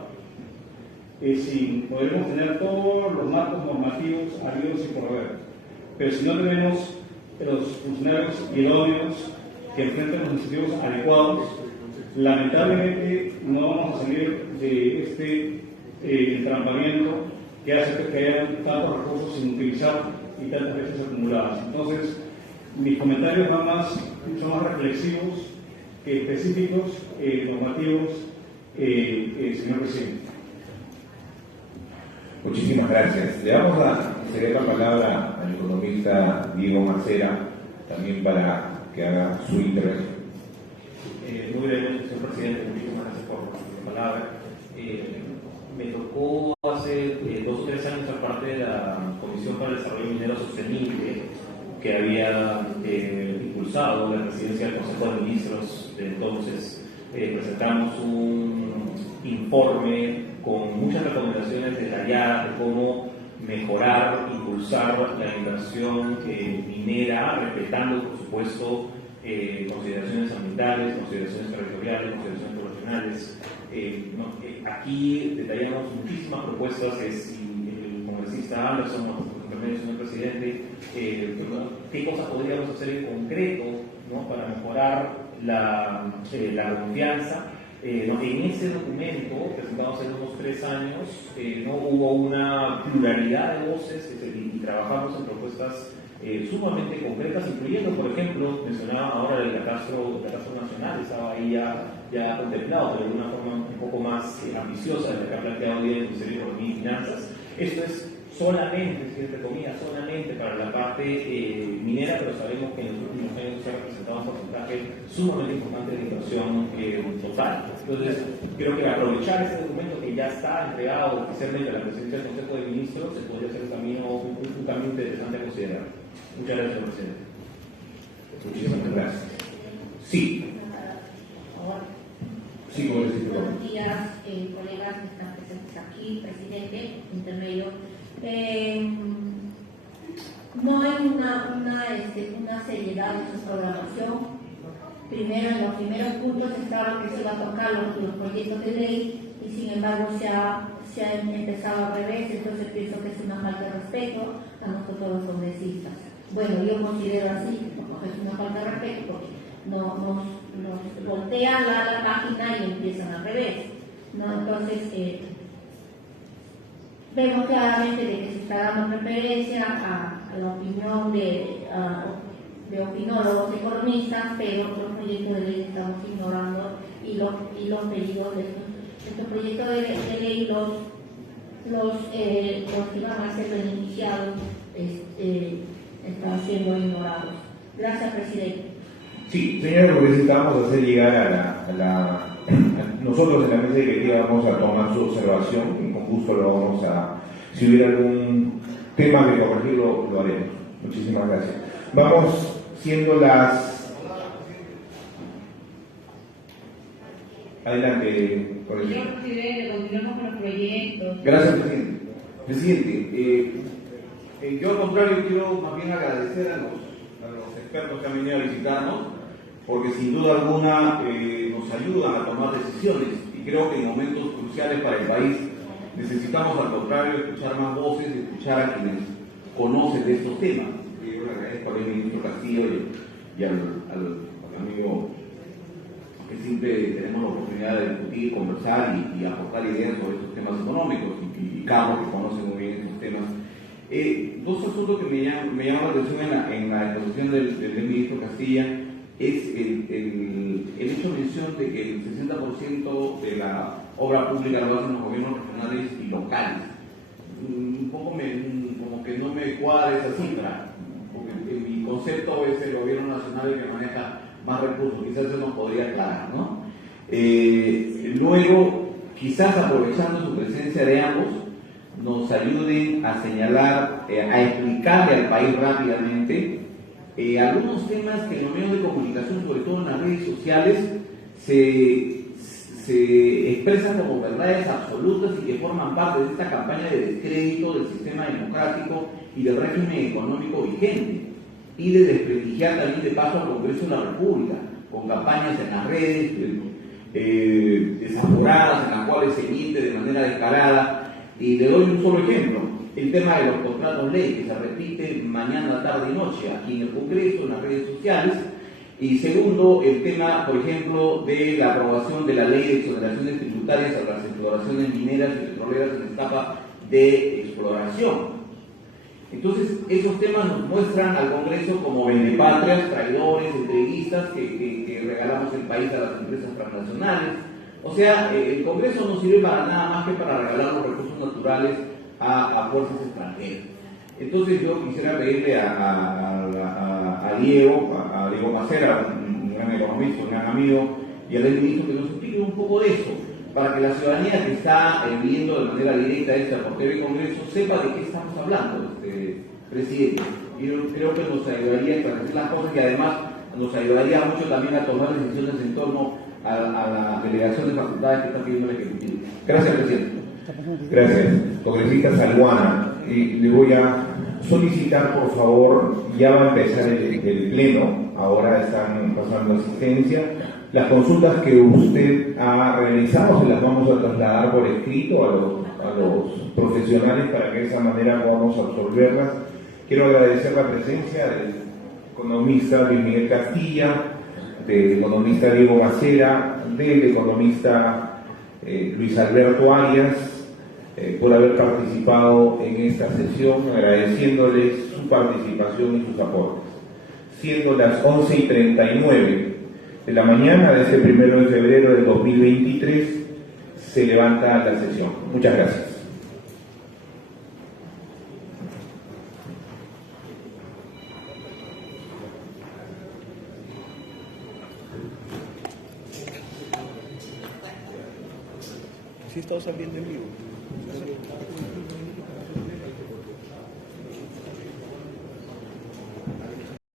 si podemos tener todos los marcos normativos habidos y por haber. Pero si no tenemos los funcionarios idóneos que enfrenten los incentivos adecuados, lamentablemente no vamos a salir de este entrampamiento que hace que haya tantos recursos sin utilizar y tantas veces acumuladas. Entonces, mis comentarios son más reflexivos que específicos, normativos, señor presidente. Muchísimas gracias. Le damos la palabra al economista Diego Macera, también para que haga su intervención. Muy brevemente, señor presidente, muchísimas gracias por la palabra. Me tocó hace 2 o 3 años ser parte de la Comisión para el Desarrollo Minero Sostenible que había impulsado la presidencia del Consejo de Ministros de entonces. Presentamos un informe con muchas recomendaciones detalladas de cómo mejorar, impulsar la inversión minera, respetando, por supuesto, consideraciones ambientales, consideraciones territoriales, consideraciones poblacionales. Aquí detallamos muchísimas propuestas que si el congresista Anderson, señor presidente, qué cosas podríamos hacer en concreto, ¿no?, para mejorar la confianza. En ese documento, presentado hace unos 3 años, no hubo una pluralidad de voces y trabajamos en propuestas sumamente concretas, incluyendo, por ejemplo, mencionaba ahora el catastro nacional, estaba ahí ya contemplado, pero de una forma un poco más ambiciosa de la que ha planteado hoy el Ministerio de Economía y Finanzas. Esto es solamente, entre comillas, solamente para la parte minera, pero sabemos que en los últimos años se ha representado un porcentaje sumamente importante de inversión total. Entonces, creo que aprovechar este documento que ya está entregado oficialmente a la presidencia del Consejo de Ministros se podría ser un camino interesante a considerar. Muchas gracias, señor presidente. Muchísimas gracias. Sí. Sí, buenos días, colegas que están presentes aquí, presidente, intermedio. No hay una seriedad en su programación. Primero, en los primeros puntos estaba que se iba a tocar los proyectos de ley y sin embargo se ha empezado al revés, entonces pienso que es una falta de respeto a nosotros los congresistas. Bueno, yo considero así, porque es una falta de respeto, porque nos voltean la página y empiezan al revés, ¿no? Entonces, vemos claramente de que se está dando preferencia a la opinión de opinólogos economistas, pero los proyectos de ley estamos ignorando y los pedidos de estos proyectos de ley, los que van a ser beneficiados están siendo ignorados. Gracias, presidente. Sí, señora congresista, vamos a hacer llegar nosotros en la mesa directiva vamos a tomar su observación y con gusto lo vamos a, si hubiera algún tema que corregir lo haremos. Muchísimas gracias. Vamos siendo adelante, señor presidente, continuamos con los proyectos. Gracias, presidente. Presidente, yo al contrario quiero más bien agradecer a los expertos que han venido a visitarnos, porque sin duda alguna nos ayudan a tomar decisiones y creo que en momentos cruciales para el país necesitamos al contrario escuchar más voces, escuchar a quienes conocen de estos temas. Yo le agradezco al ministro Castillo y al amigo que siempre tenemos la oportunidad de discutir, conversar y aportar ideas sobre estos temas económicos y Carlos, que conoce muy bien estos temas. 2 asuntos que me llaman la atención en la exposición del ministro Castilla es el hecho mención de que el 60% de la obra pública lo hacen los gobiernos regionales y locales. Un poco como que no me cuadra esa cifra, porque en mi concepto es el gobierno nacional el que maneja más recursos, quizás se nos podría aclarar, ¿no? Luego, quizás aprovechando su presencia de ambos, nos ayuden a señalar, a explicarle al país rápidamente algunos temas que en los medios de comunicación, sobre todo en las redes sociales, se expresan como verdades absolutas y que forman parte de esta campaña de descrédito del sistema democrático y del régimen económico vigente, y de desprestigiar también de paso al Congreso de la República, con campañas en las redes desaforadas, en las cuales se miente de manera descarada. Y le doy un solo ejemplo, el tema de los contratos ley, que se repite mañana, tarde y noche aquí en el Congreso, en las redes sociales. Y segundo, el tema, por ejemplo, de la aprobación de la ley de exoneraciones tributarias a las exploraciones mineras y petroleras en etapa de exploración. Entonces, esos temas nos muestran al Congreso como vendepatrias, traidores, entreguistas, que regalamos el país a las empresas transnacionales. O sea, el Congreso no sirve para nada más que para regalar los recursos naturales a fuerzas extranjeras. Entonces, yo quisiera pedirle a Diego Macera, un gran economista, un gran amigo, y al ministro que nos explique un poco de eso, para que la ciudadanía que está viendo de manera directa esta por TV Congreso sepa de qué estamos hablando, presidente. Y yo creo que nos ayudaría a esclarecer las cosas y además nos ayudaría mucho también a tomar decisiones en torno a la delegación de facultades que está pidiendo el Ejecutivo. Gracias, presidente. Gracias. Congresista Salguana, le voy a solicitar, por favor, ya va a empezar el pleno, ahora están pasando asistencia. Las consultas que usted ha realizado se las vamos a trasladar por escrito a los profesionales para que de esa manera podamos absorberlas. Quiero agradecer la presencia del economista Luis Miguel Castilla, del economista Diego Macera, del economista Luis Alberto Arias, por haber participado en esta sesión, agradeciéndoles su participación y sus aportes. Siendo las 11:39 de la mañana de este 1 de febrero del 2023, se levanta la sesión. Muchas gracias. Sí, estamos saliendo en vivo.